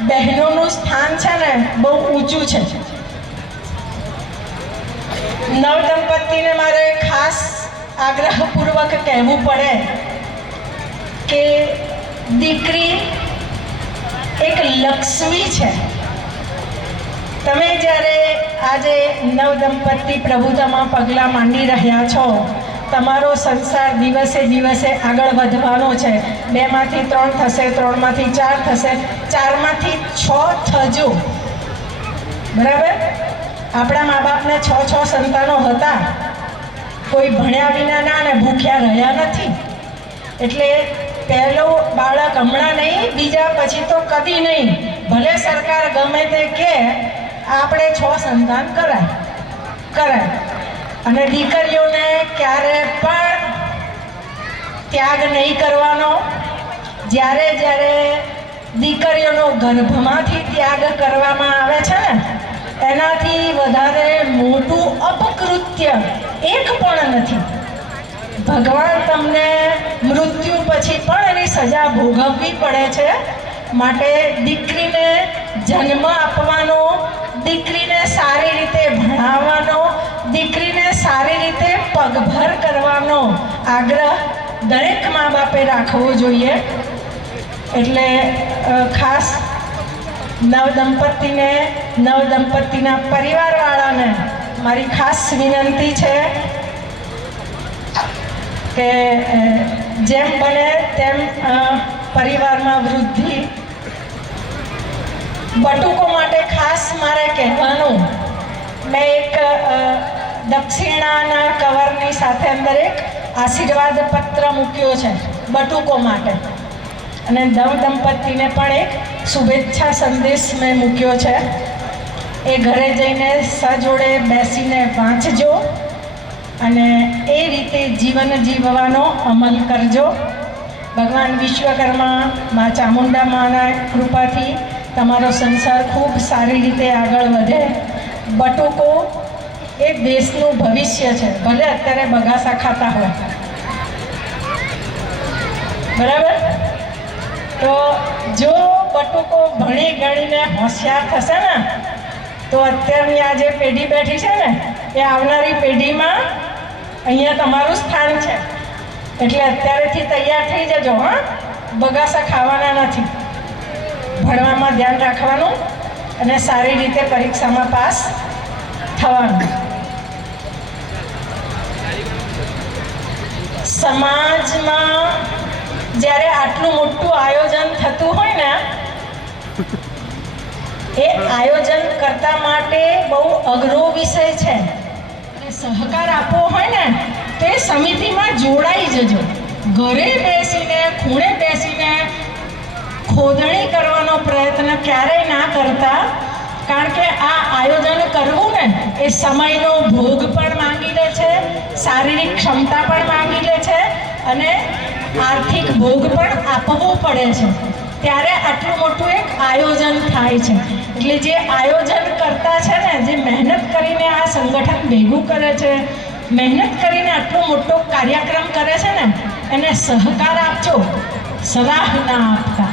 બહેનોનું સ્થાન છે ને બહુ ઊંચું છે. નવદંપતિને મારે ખાસ આગ્રહપૂર્વક કહેવું પડે કે દીકરી એક લક્ષ્મી છે. તમે જ્યારે આજે નવદંપતિ પ્રભુતામાં પગલાં માંડી રહ્યા છો, તમારો સંસાર દિવસે દિવસે આગળ વધવાનો છે. 2માંથી 3 થશે, 3માંથી 4 થશે, 4માંથી 6 થજો. બરાબર? આપણા મા બાપને 6 સંતાનો હતા. કોઈ ભણ્યા વિના ના અને ભૂખ્યા રહ્યા નથી. એટલે પહેલું બાળક હમણાં નહીં, બીજા પછી તો કદી નહીં. ભલે સરકાર ગમે તે કે આપણે 6 સંતાન કરાય. અને દીકરીઓને ક્યારે પણ ત્યાગ નહીં કરવાનો. જ્યારે જ્યારે દીકરીઓનો ગર્ભમાંથી ત્યાગ કરવામાં આવે છે ને એનાથી વધારે મોટું અપકૃત્ય એક પણ નથી. ભગવાન તમને મૃત્યુ પછી પણ એની સજા ભોગવવી પડે છે. માટે દીકરીને જન્મ આપવાનો, દીકરીને સારી રીતે ભણાવવાનો, દીકરીને સારી રીતે પગભર કરવાનો આગ્રહ દરેક મા બાપે રાખવો જોઈએ. એટલે ખાસ નવદંપતિને, નવદંપતિના પરિવારવાળાને મારી ખાસ વિનંતી છે કે જેમ બને તેમ પરિવારમાં વૃદ્ધિ. બટુકો માટે ખાસ મારે કહેવાનું, મેં એક દક્ષિણાના કવરની સાથે અંદર એક આશીર્વાદ પત્ર મૂક્યો છે બટુકો માટે. અને નવદંપતિને પણ એક શુભેચ્છા સંદેશ મેં મૂક્યો છે. એ ઘરે જઈને સજોડે બેસીને વાંચજો અને એ રીતે જીવન જીવવાનો અમલ કરજો. ભગવાન વિશ્વકર્મા, મા ચામુંડા માના કૃપાથી તમારો સંસાર ખૂબ સારી રીતે આગળ વધે. બટુકો એ દેશનું ભવિષ્ય છે. ભલે અત્યારે બગાસા ખાતા હોય, બરાબર, તો જો બટુકો ભણી ગણીને હોશિયાર થશે ને તો અત્યારની આ જે પેઢી બેઠી છે ને એ આવનારી પેઢીમાં અહીંયા તમારું સ્થાન છે. એટલે અત્યારેથી તૈયાર થઈ જજો. હા, બગાસા ખાવાના નથી, ભણવામાં ધ્યાન રાખવાનું અને સારી રીતે પરીક્ષામાં પાસ થવાનું. સમાજમાં જ્યારે આટલું મોટું આયોજન થતું હોય ને એ આયોજન કરતા માટે બહુ અઘરો વિષય છે. સહકાર આપવો હોય ને તો એ સમિતિમાં જોડાઈ જજો. ઘરે બેસીને ખૂણે બેસીને ખોદણી કરવાનો પ્રયત્ન ક્યારેય ના કરતા, કારણ કે આ આયોજન કરવું ને એ સમયનો ભોગ પણ માંગી લે છે, શારીરિક ક્ષમતા પણ માંગી લે છે અને આર્થિક ભોગ પણ આપવો પડે છે. ત્યારે આટલું મોટું એક આયોજન થાય છે. એટલે જે આયોજન કરતા છે ને, જે મહેનત કરીને આ સંગઠન ભેગું કરે છે, મહેનત કરીને આટલો મોટો કાર્યક્રમ કરે છે ને, એને સહકાર આપજો, સલાહ ના આપતા.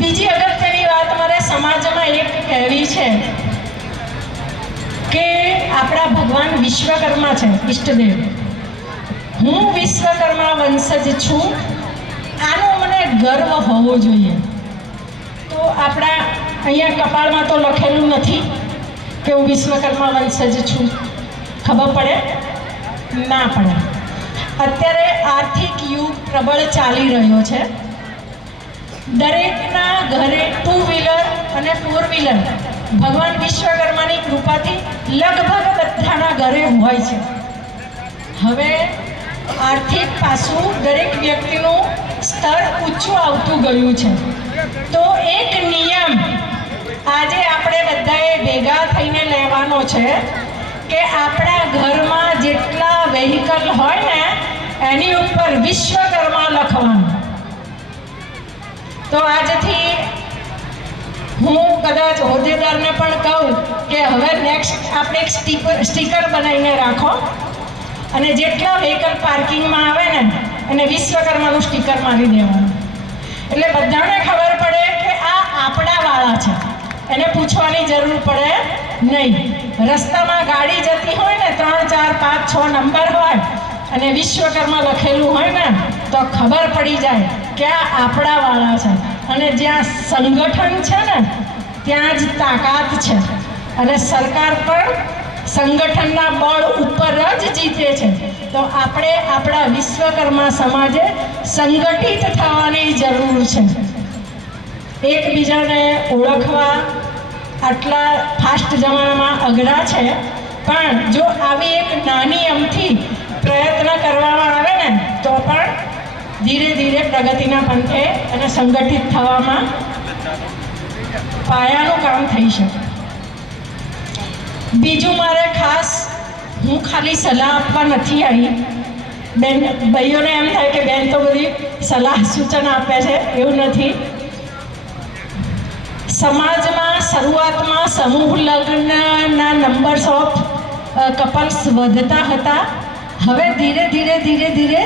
બીજી અગત્યની વાત મારે સમાજમાં એક કહેવી છે કે આપણા ભગવાન વિશ્વકર્મા છે, ઈષ્ટદેવ. હું વિશ્વકર્મા વંશજ છું, આનો મને ગર્વ હોવો જોઈએ. તો આપણા અહીંયા કપાળમાં તો લખેલું નથી કે હું વિશ્વકર્મા વંશજ છું. ખબર પડે? ના પડે. અત્યારે આર્થિક યુગ પ્રબળ ચાલી રહ્યો છે. દરેકના ઘરે 2 વ્હીલર અને 4 વ્હીલર ભગવાન વિશ્વકર્માની કૃપાથી લગભગ બધાના ઘરે હોય છે. હવે આર્થિક પાસું દરેક વ્યક્તિનું સ્તર ઊંચું આવતું ગયું છે. તો એક નિયમ આજે આપણે બધાએ ભેગા થઈને લેવાનો છે કે આપણા ઘરમાં જેટલા વેહિકલ હોય ને એની ઉપર વિશ્વકર્મા લખવાનું. તો આજથી હું કદાચ હોદ્દેદારને પણ કહું કે હવે નેક્સ્ટ આપણે એક સ્ટીકર બનાવીને રાખો અને જેટલા વ્હીકલ પાર્કિંગમાં આવે ને એને વિશ્વકર્માનું સ્ટીકર મારી દેવાનું. એટલે બધાને ખબર પડે કે આ આપણા વાળા છે, એને પૂછવાની જરૂર પડે નહીં. રસ્તામાં ગાડી જતી હોય ને 3, 4, 5, 6 નંબર હોય અને વિશ્વકર્મા લખેલું હોય ને તો ખબર પડી જાય કે આ આપણા વાળા છે. અને જ્યાં સંગઠન છે ને ત્યાં જ તાકાત છે. અને સરકાર પણ સંગઠનના બળ ઉપર જ જીતે છે. તો આપણે આપણા વિશ્વકર્મા સમાજે સંગઠિત થવાની જરૂર છે. એકબીજાને ઓળખવા આટલા ફાસ્ટ જમાનામાં અઘરા છે, પણ જો આવી એક નાની અમથી પ્રયત્ન કરવામાં આવે ને તો પણ ધીરે ધીરે પ્રગતિના પંથે અને સંગઠિત થવામાં પાયાનું કામ થઈ શકે. બીજું મારે ખાસ, હું ખાલી સલાહ આપવા નથી આવી. બેન ભાઈઓને એમ થાય કે બેન તો બધી સલાહ સૂચન આપે છે, એવું નથી. સમાજમાં શરૂઆતમાં સમૂહ લગ્નના નંબર્સ ઓફ કપલ્સ વધતા હતા, હવે ધીરે ધીરે ધીરે ધીરે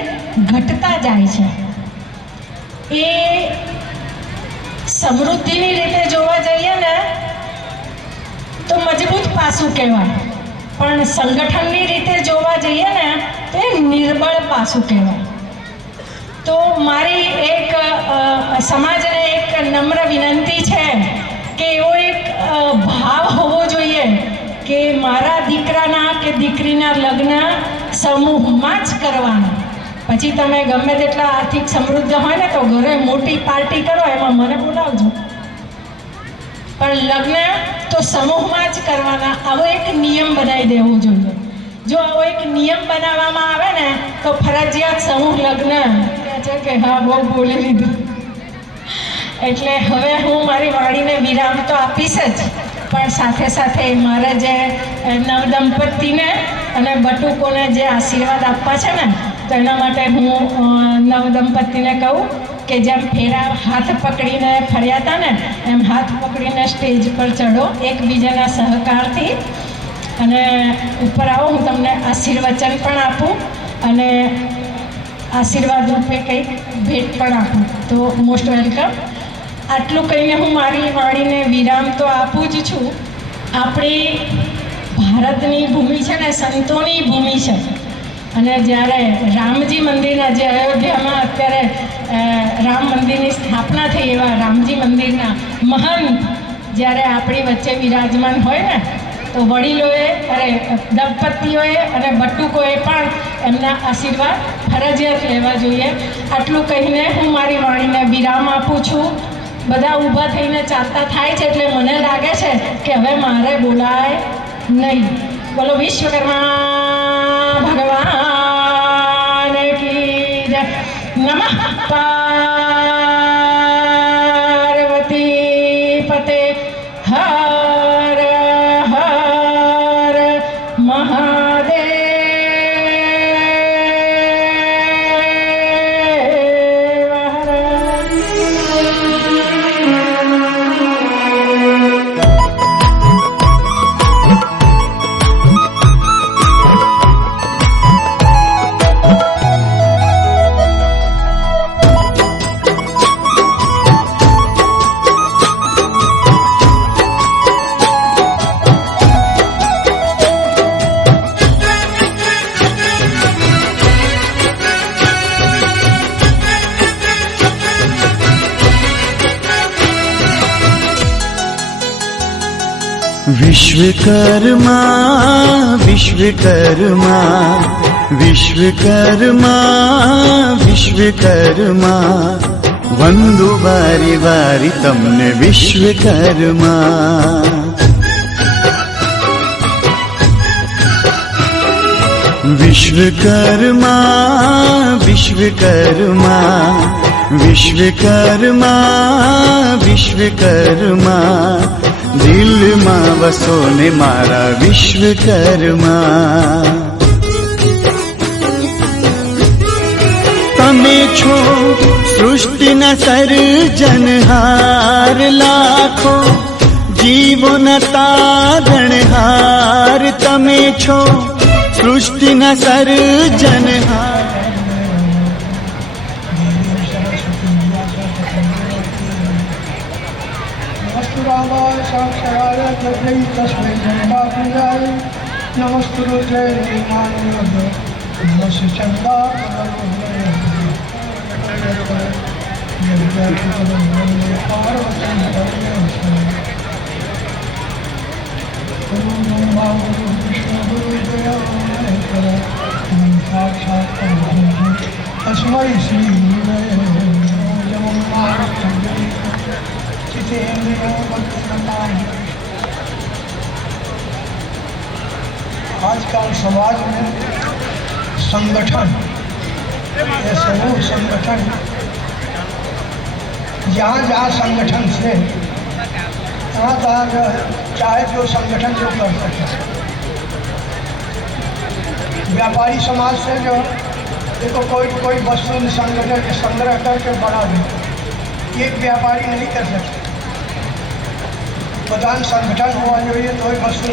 ઘટતા જાય છે. એ સમૃદ્ધિની રીતે જોવા જઈએ ને તો મજબૂત પાસું કહેવાય, પણ સંગઠનની રીતે જોવા જઈએ ને તો એ નિર્બળ પાસું કહેવાય. તો મારી એક સમાજને એક નમ્ર વિનંતી છે કે એવો એક ભાવ હોવો જોઈએ કે મારા દીકરાના કે દીકરીના લગ્ન સમૂહમાં જ કરવાના. પછી તમે ગમે તેટલા આર્થિક સમૃદ્ધ હોય ને તો ઘરે મોટી પાર્ટી કરો, એમાં મને બોલાવજો, પણ લગ્ન તો સમૂહમાં જ કરવાના. આવો એક નિયમ બનાવી દેવો જોઈએ. જો આવો એક નિયમ બનાવવામાં આવે ને તો ફરજિયાત સમૂહ લગ્ન છે કે હા બહુ બોલી લીધું. એટલે હવે હું મારી વાણીને વિરામ તો આપીશ જ, પણ સાથે સાથે મારે જે નવદંપતિને અને બટુકોને જે આશીર્વાદ આપવા છે ને તો એના માટે હું નવદંપતિને કહું કે જેમ ફેરા હાથ પકડીને ફર્યા હતા ને એમ હાથ પકડીને સ્ટેજ પર ચડો એકબીજાના સહકારથી અને ઉપર આવો. હું તમને આશીર્વચન પણ આપું અને આશીર્વાદ રૂપે કંઈક ભેટ પણ આપું તો મોસ્ટ વેલકમ. આટલું કહીને હું મારી વાણીને વિરામ તો આપું જ છું. આપણી ભારતની ભૂમિ છે ને સંતોની ભૂમિ છે, અને જ્યારે રામજી મંદિરના જે અયોધ્યામાં અત્યારે રામ મંદિરની સ્થાપના થઈ, એવા રામજી મંદિરના મહંત જ્યારે આપણી વચ્ચે વિરાજમાન હોય ને, તો વડીલોએ દંપતીઓએ અને બટુકોએ પણ એમના આશીર્વાદ ફરજિયાત લેવા જોઈએ. આટલું કહીને હું મારી વાણીને વિરામ આપું છું. બધા ઊભા થઈને ચાલતા થાય છે એટલે મને લાગે છે કે હવે મારે બોલાય નહીં. બોલો વિશ્વકર્મા ભગવાન કી જય. નમઃ પાર્વતી પતે હર હર મહાદેવ. विश्वकर्मा विश्वकर्मा विश्वकर्मा विश्वकर्मा वंदु वारी वारी तमने विश्वकर्मा. विश्वकर्मा विश्वकर्मा विश्वकर्मा विश्वकर्मा दिल में वसो ने मारा विश्वकर्मा. तमे छो सृष्टि न सर्जनहार, लाखो जीवो न तारणहार. तमे छो सृष्टि न सर्जनहार. तस्मै जन्माय नमस्ते नमस्ते चंदा तस्मै श्री आजकल समाज में संगठन, ये समूह संगठन, जहाँ जहाँ संगठन से तहाँ तहाँ चाहे जो संगठन जो कर सके. व्यापारी समाज से जो देखो कोई वस्तु संगठन संग्रह करके बढ़ा दे, एक व्यापारी नहीं कर सकते. प्रधान संगठन होना चाहिए तो वस्तु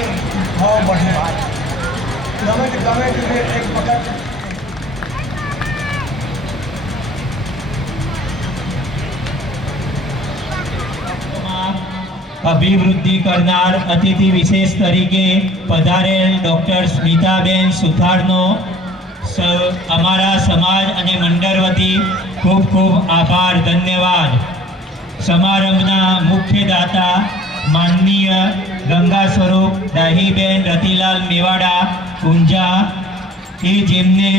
भाव बढ़ेगा. गमे एक वक्त અભિવૃદ્ધિ કરનાર અતિથિ વિશેષ તરીકે પધારેલ ડૉક્ટર સ્મિતાબેન સુથારનો અમારા સમાજ અને મંડળ વતી ખૂબ ખૂબ આભાર, ધન્યવાદ. સમારંભના મુખ્ય દાતા માનનીય ગંગા સ્વરૂપ દાહીબેન રતિલાલ મેવાડા ઊંઝા, એ જેમને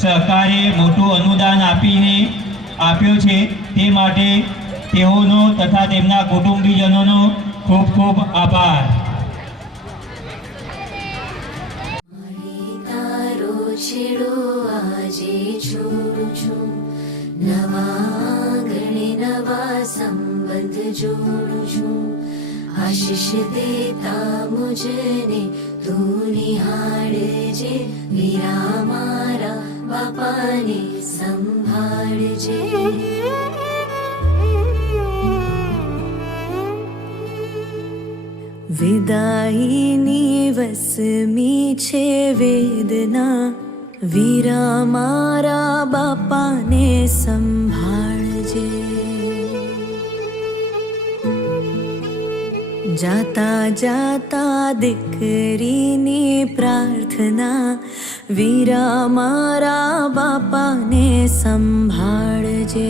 સહકારે મોટું અનુદાન આપ્યું છે, તે માટે તેઓનો તથા તેમના કુટુંબીજનોનો ખૂબ ખૂબ આભાર. તારો છેડો આજે છોડું છું, નવા આંગણે નવા સંબંધ જોડું છું. આશીષ દેતા મુજને તું નિહાળજે, વીરા મારા બાપાને સંભાળજે. વિદાયની વસમી છે વેદના, વીરા મારા બાપાને સંભાળજે. જાતા જાતા દીકરીની પ્રાર્થના, વીરા મારા બાપાને સંભાળજે.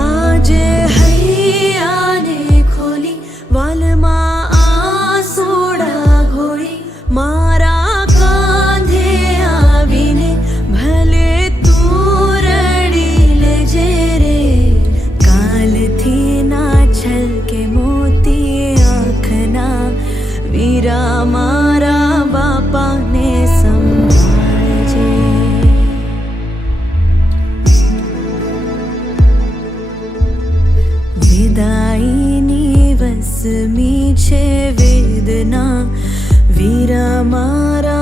આજે હૈયાને ખોલી વાલમાં આસોડા ઘોળી, મારા કાંધે આવીને ભલે તું રડી લેજે રે. કાલથી ના છલકે મોતી આંખના, વીરા મારા બાપાને સંભાળજે. વિદાઈની વસમી છે વેદના, વીરા મારા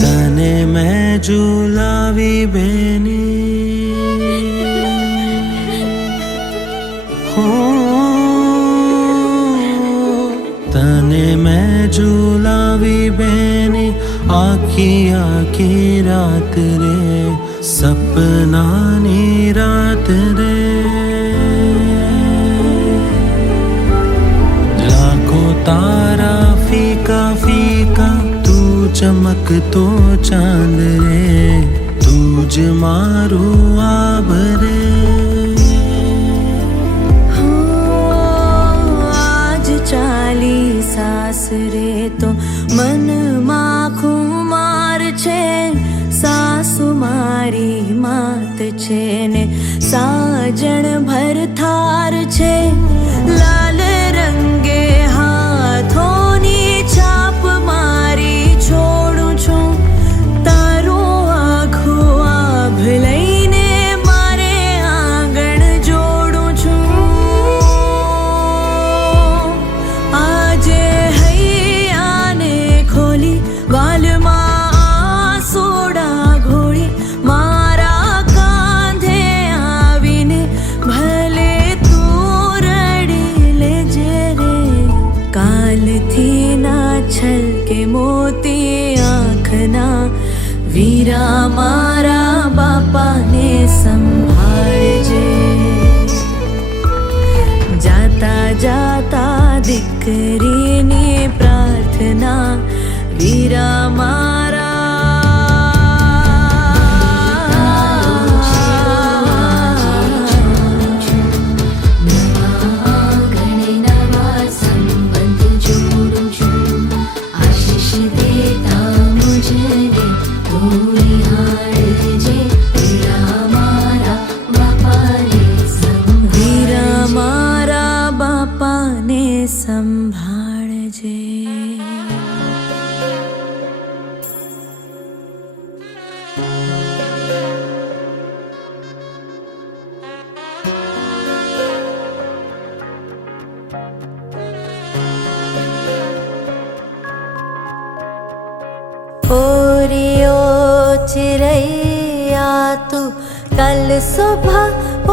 તને મેં ઝુલાવી બેની, તને મેં ઝુલાવી બેની, આખી આખી રાત રે, સપનાની રાત રે. લાખો તારા ફીકા ફીકા, તું ચમકતો ચાંદ રે, તું જ મારું આબ રે. ચાલી સાસરે તો મનમાં ખુમાર છે, સાસુ મારી માત છે ને સાજણ ભરથાર છે. લાલ રંગે હાથોની છાપ મારી છોડું છું, તારું આખું આભ લઈને મારે આંગણ જોડું છું. આજે હૈયાને ખોલી વાલમાં આસોડા ઘોળી, મારા કાંધે આવીને ભલે તું રડી લેજે રે. કાલથી ના છલકે મોતી આંખના, વીરા મારા બાપાને સંભાળજે. જાતા જાતા દીકરીની પ્રાર્થના, વીરા મારા વીરા મારા બાપાને સંભાળજે. ओरियो चिड़ैया तू कल सुबह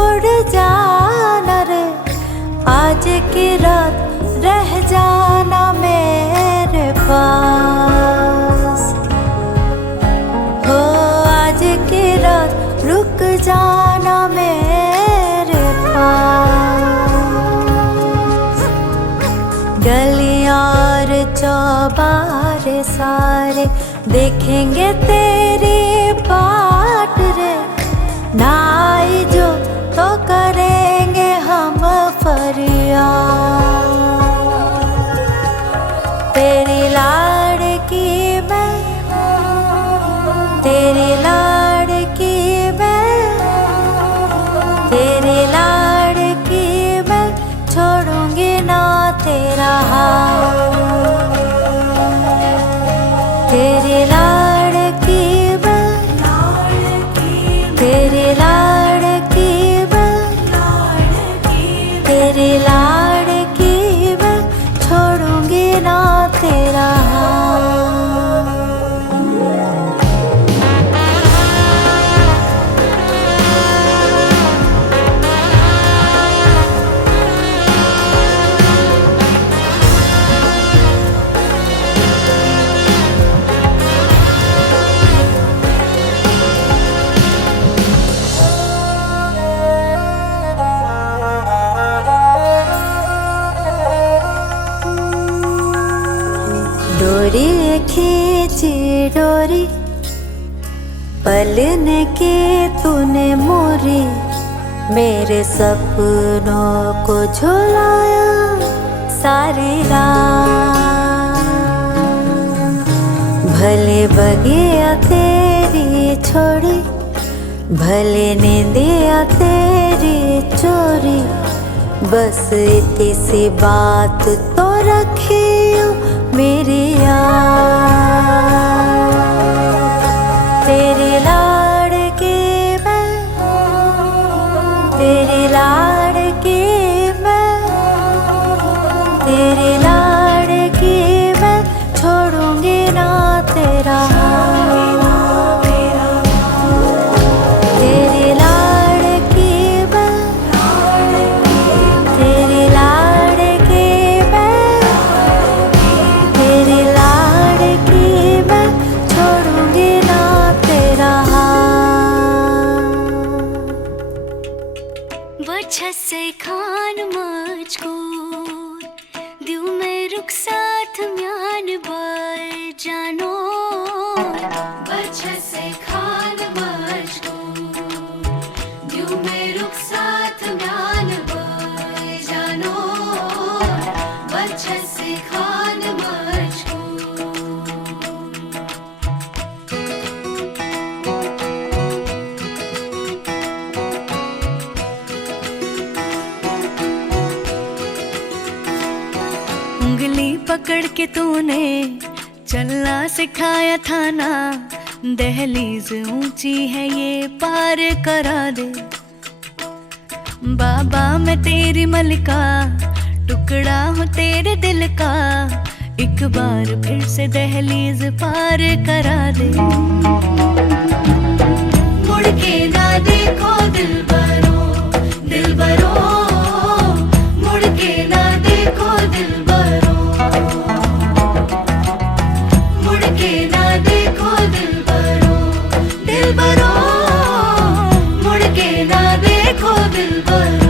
उड़ जाना रे, आज की रात रह जाना मेरे पास. हो आज की रात रुक जाना मेरे पास. गलियां और चौबारे सारे देखेंगे तेरी बाट रे, ना आई जो तो करेंगे हम फरियाद. तेरी लाड़की मैं, तेरी लाड़की मैं, तेरी लाड़की मैं, छोड़ूंगी ना तेरा हाथ. तेरी लाड़की मैं, तेरी लाड़की मैं, तेरी लाड़की मैं, छोड़ूंगी ना खींची डोरी, पलने के तूने मोरी, मेरे सपनों को झुलाया सारी रात। भले बगिया तेरी छोड़ी, भले नींदिया तेरी चोरी, बस इतनी सी बात तो रखियो मेरी याद। तेरी लाड़की मैं, तेरी लाड़की मैं, तेरी लाड़की मैं, छोड़ूंगी ना तेरा हाथ। तेरी लाड़की मैं, तेरी लाड़की मैं, तेरी लाड़की मैं, छोड़ूंगी ना तेरा हाथ। वजह से खान मुझको दियो मैं रुख साथ म्यान बार जानो। वजह से खान मुझको दियो मैं रुख साथ म्यान बार जानो। वजह से खान मुझको उंगली पकड़ के तूने चलना सिखाया था ना, दहलीज ऊंची है ये पार करा दे। बाबा मैं तेरी मलिका, टुकड़ा हूँ तेरे दिल का, एक बार फिर से दहलीज पार करा दे। मुड़ के ना देखो दिलबरो, दिलबरो, मुड़ के ना देखो दिलबरो, मुड़ के ना देखो दिलबरो, दिलबरो, मुड़ के ना देखो दिलबरो।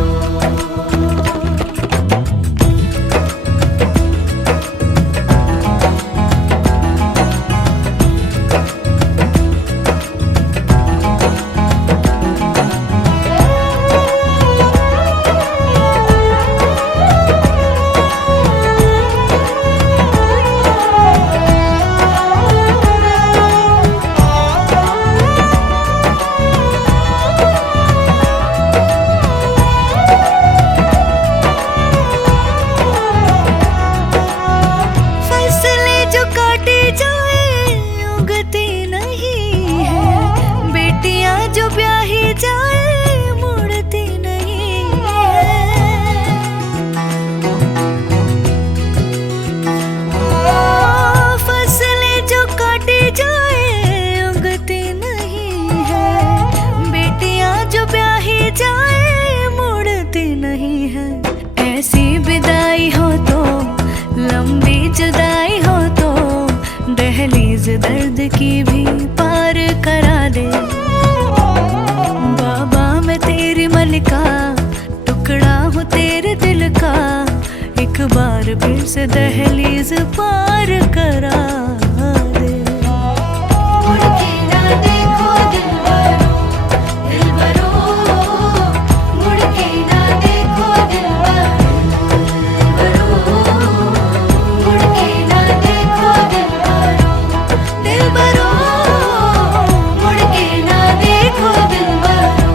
दर्द की भी पार करा दे। बाबा मैं तेरी मलिका, टुकड़ा हूँ तेरे दिल का, एक बार फिर से दहलीज पार करा दे। मुड़ के ना देखो दिलबरो, दिलबरो, मुड़ के ना देखो दिलबरो, मुड़ के ना देखो दिलबरो, दिलबरो, मुड़ के ना देखो दिलबरो।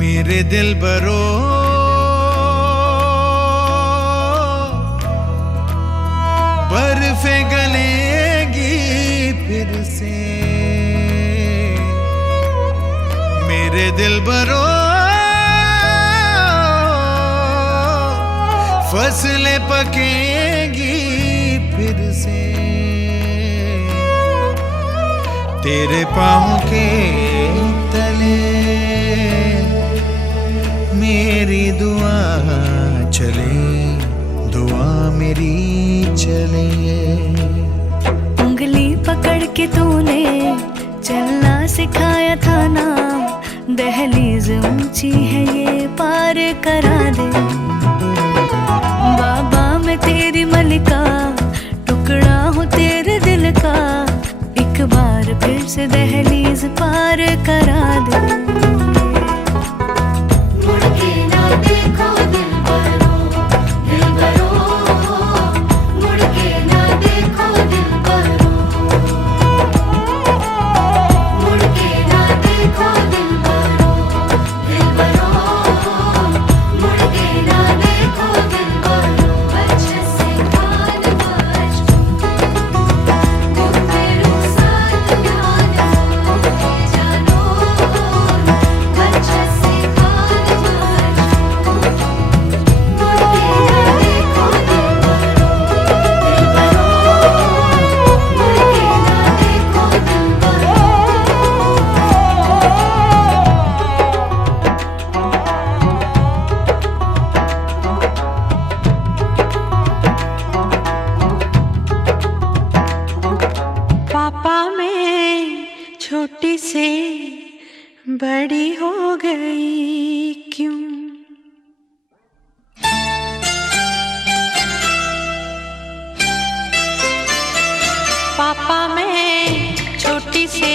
मेरे दिलबरो बर्फे गलेगी फिर से, मेरे दिलबरो फसलें पकेगी फिर से, तेरे पाँव के तले मेरी दुआ चले, दुआ मेरी चले। उंगली पकड़ के तूने चलना सिखाया था ना, दहलीज ऊंची है ये पार करा दे। बाबा मैं तेरी मलिका, टुकड़ा हूँ तेरे दिल का, एक बार फिर से दहलीज पार करा दे। मुड़ के ना देखो दिलबरो, दिलबरो, मुड़ के ना देखो दिलबरो, मुड़ के ना देखो दिलबरो, दिलबरो, मुड़ के ना देखो दिलबरो। अच्छे से कान बाज, तुम मेरे साथ ध्यान दो, जानो। अच्छे से कान बाज, मुड़ के ना देखो दिलबरो, दिलबरो, मुड़ के ना देखो दिलबरो। पापा मैं छोटी से बड़ी हो गई क्यों? पापा मैं छोटी से